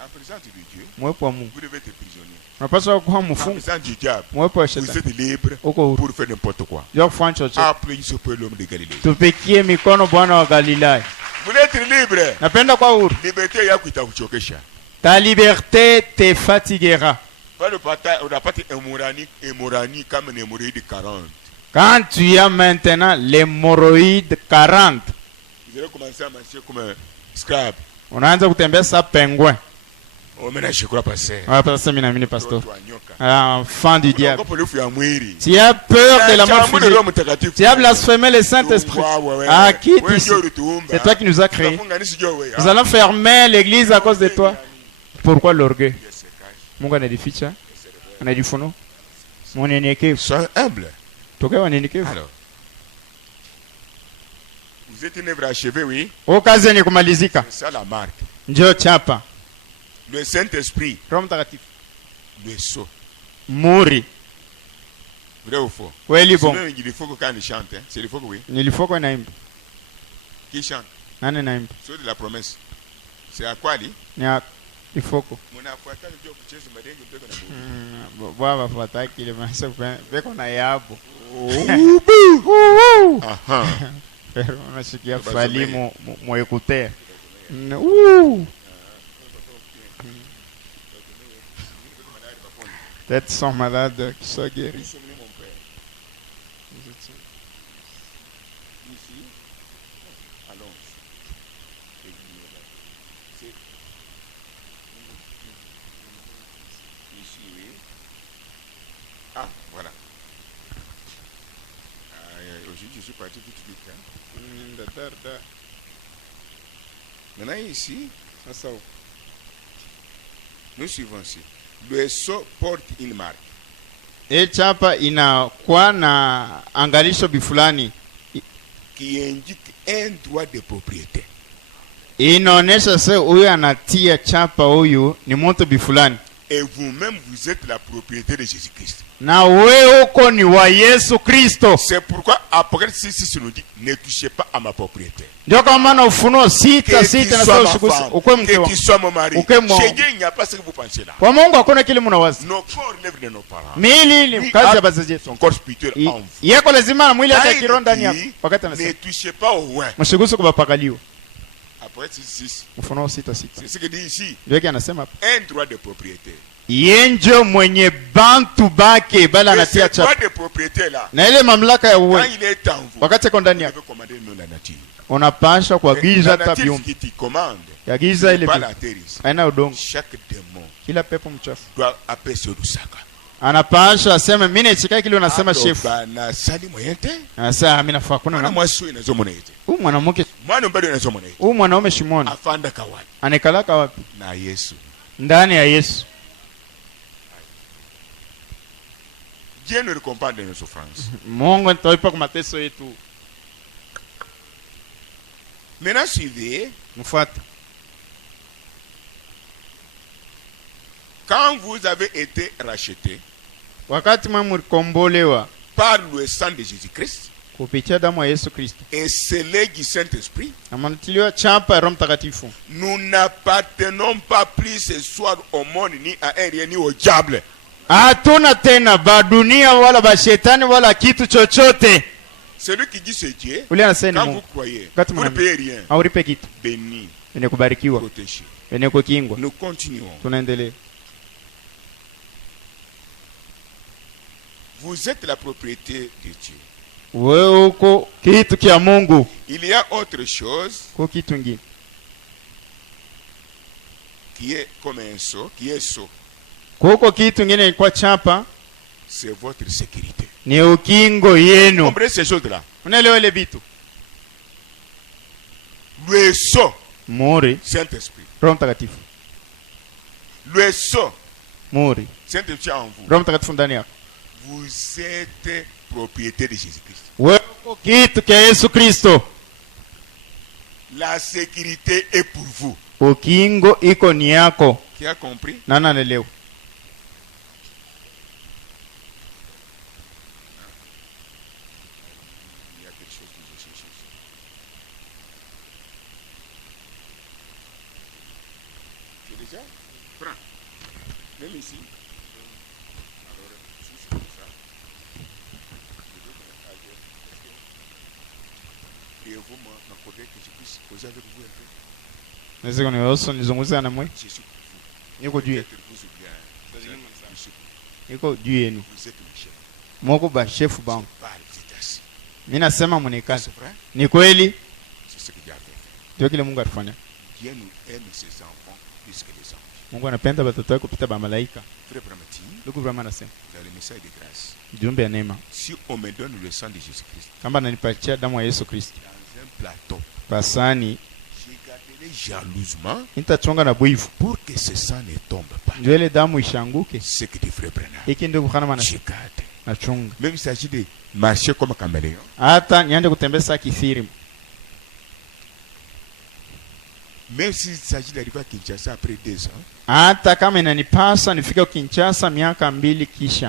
En présence de Dieu. Mwepo wa Mungu. Vous devez être prisonnier. Unapaswa kuwa mfungwa. En présence du diable. Mwepo wa shetani. Vous êtes libre pour faire n'importe quoi. Yo kufanya chochote. Applaudissez pour l'homme de Galilée. Tupikie mikono Bwana wa Galilaya. Vous êtes libre. Napenda kwa huru. Liberté yako itakuchokesha. Ta liberté te fatiguera. On n'a pas hémorragie comme une hémorragie 40. Quand tu as maintenant l'hémorroïde 40, vous allez commencer à marcher comme un scrap. Unaanza kutembea sa pingouin. Oh, maintenant je crois passer. Ah, pasteur minamini pasteur. Enfant du diable. Tu as peur de la mort physique. Tu as blasphémé le Saint-Esprit. Ah, quitte ici. C'est toi qui nous as créés. Nous allons fermer l'église à cause de toi. Pourquoi l'orgueil? Mungu anadificha. Anadifuno. Mwenyenyekevu. Sois humble. Alors, Vous êtes une œuvre achevée, oui. Kazi yenye kumalizika. C'est ça la marque. Ndio chapa. Le Saint-Esprit. Roho Mtakatifu. Le sceau. Muri. Vrai ou faux? Kweli bon. Il faut que quand il chante, hein? C'est il faut que oui. Il faut qu'on aime. Qui chante? Nani naimba? Sceau de la promesse. C'est à quoi lui? Il faut que. Munafuata ndio kucheza madenge peko na Mungu. Bwana fuata kile maana peko na yabo. Aha. Pero unasikia falimu moekutea. Peut-être sont malades qui sont guéris. Ah, voilà. Aujourd'hui, je suis parti tout de suite. Maintenant, ici, nous suivons ici. Le sceau porte une marque. Chapa inakuwa na angalisho bifulani qui indique un droit de propriété. Inaonesha sasa huyu anatia chapa huyu ni mtu bifulani. Et vous-même, vous êtes la propriété de Jésus-Christ. Na wewe uko ni wa Yesu Kristo. C'est pourquoi Apocalypse 6 nous dit ne touchez pas à ma propriété. Ndio kama maana Ufunuo 6:6 na sasa usiguse uko mke wangu. Que tu sois mon mari. Chez Dieu, il n'y a pas ce que vous pensez là. Kwa Mungu hakuna kile mnawaza. Nos corps lèvent de nos parents. Mili kazi ya bazazi yetu. Son corps spirituel en vous. Yeko lazima na mwili yake kiroho ndani yako. Wakati anasema ne touchez pas au win. Msiguse kubapakalio. Apocalypse 6. Ufunuo 6:6. C'est ce que dit ici. Ndio anasema un droit de propriété. Yenjo mwenye bantu bake bala anatia chapa. Na ile mamlaka ya uwe. Wakati ako ndani yako. Unapasha kuagiza hata viumbe. Agiza ile aina udongo. Kila pepo mchafu. Anapasha aseme mimi naichika kile unasema chef. Sasa mimi nafaa kuna na mwanamke. Mwanaume Shimoni. Anekalaka wapi? Na Yesu. Ndani ya Yesu. Dieu ne récompense de nos souffrances. Mungu ataipa kwa mateso yetu. Maintenant suivez. Mfuate. Quand vous avez été rachetés wakati mlikombolewa par le sang de Jésus-Christ kupitia damu ya Yesu Kristo et scellés du Saint-Esprit, amanitiliwa chapa ya Roho Mtakatifu, nous n'appartenons pas plus ce soir au monde ni à un rien ni au diable. Hatuna tena ba dunia wala ba shetani wala kitu chochote. Celui qui dit c'est Dieu, quand vous croyez, vous ne payez rien. Hauripe kitu. Béni, kubarikiwa, protégé. Kukingwa. Nous continuons. Tunaendelea. Vous êtes la propriété de Dieu. Wewe uko kitu kia Mungu. Il y a autre chose kwa kitu kingine qui est comme un sceau, qui est sceau. Kuko kitu kingine kwa chapa, c'est votre sécurité. Ni ukingo yenu. Comprenez ces choses-là. Unaelewa ile vitu. Le sceau, Muri, Saint-Esprit. Roho Mtakatifu. Le sceau, Muri, Saint-Esprit en vous. Roho Mtakatifu ndani yako. Vous êtes propriété de Jésus-Christ. Wewe kitu kia Yesu Kristo. La sécurité est pour vous. Ukingo iko ni yako. Qui a compris? Nana leo. Il y a quelque chose que je cherche. C'est déjà? Prends. Même ici. Alors, si c'est comme ça, et vous m'accordez que je puisse poser avec vous un peu. Naweza kuniruhusu nizungumze na mwe? Niko juu. Niko juu yenu. Mungu ba chef bangu. Mimi nasema mnikane. Ni kweli? Ndio kile Mungu atafanya. Mungu anapenda watoto wake kupita ba malaika. Ndugu Brahma anasema. Jumbe ya neema. Si on me donne le sang de Jésus-Christ. Kama ananipatia damu ya Yesu Kristo. Dans un plateau. Pasani. Jalousement nitachonga na bwivu pour que ce sang ne tombe pas. Ndio ile damu ishanguke. C'est que des frères Branham. Hiki ndio kufanya maana. Nachunga. Même s'agit de marcher comme caméléon. Hata niende kutembea kithiri. Même s'il s'agit d'arriver à Kinshasa après 2 ans. Hata kama inanipasa nifike Kinshasa miaka 2 kisha.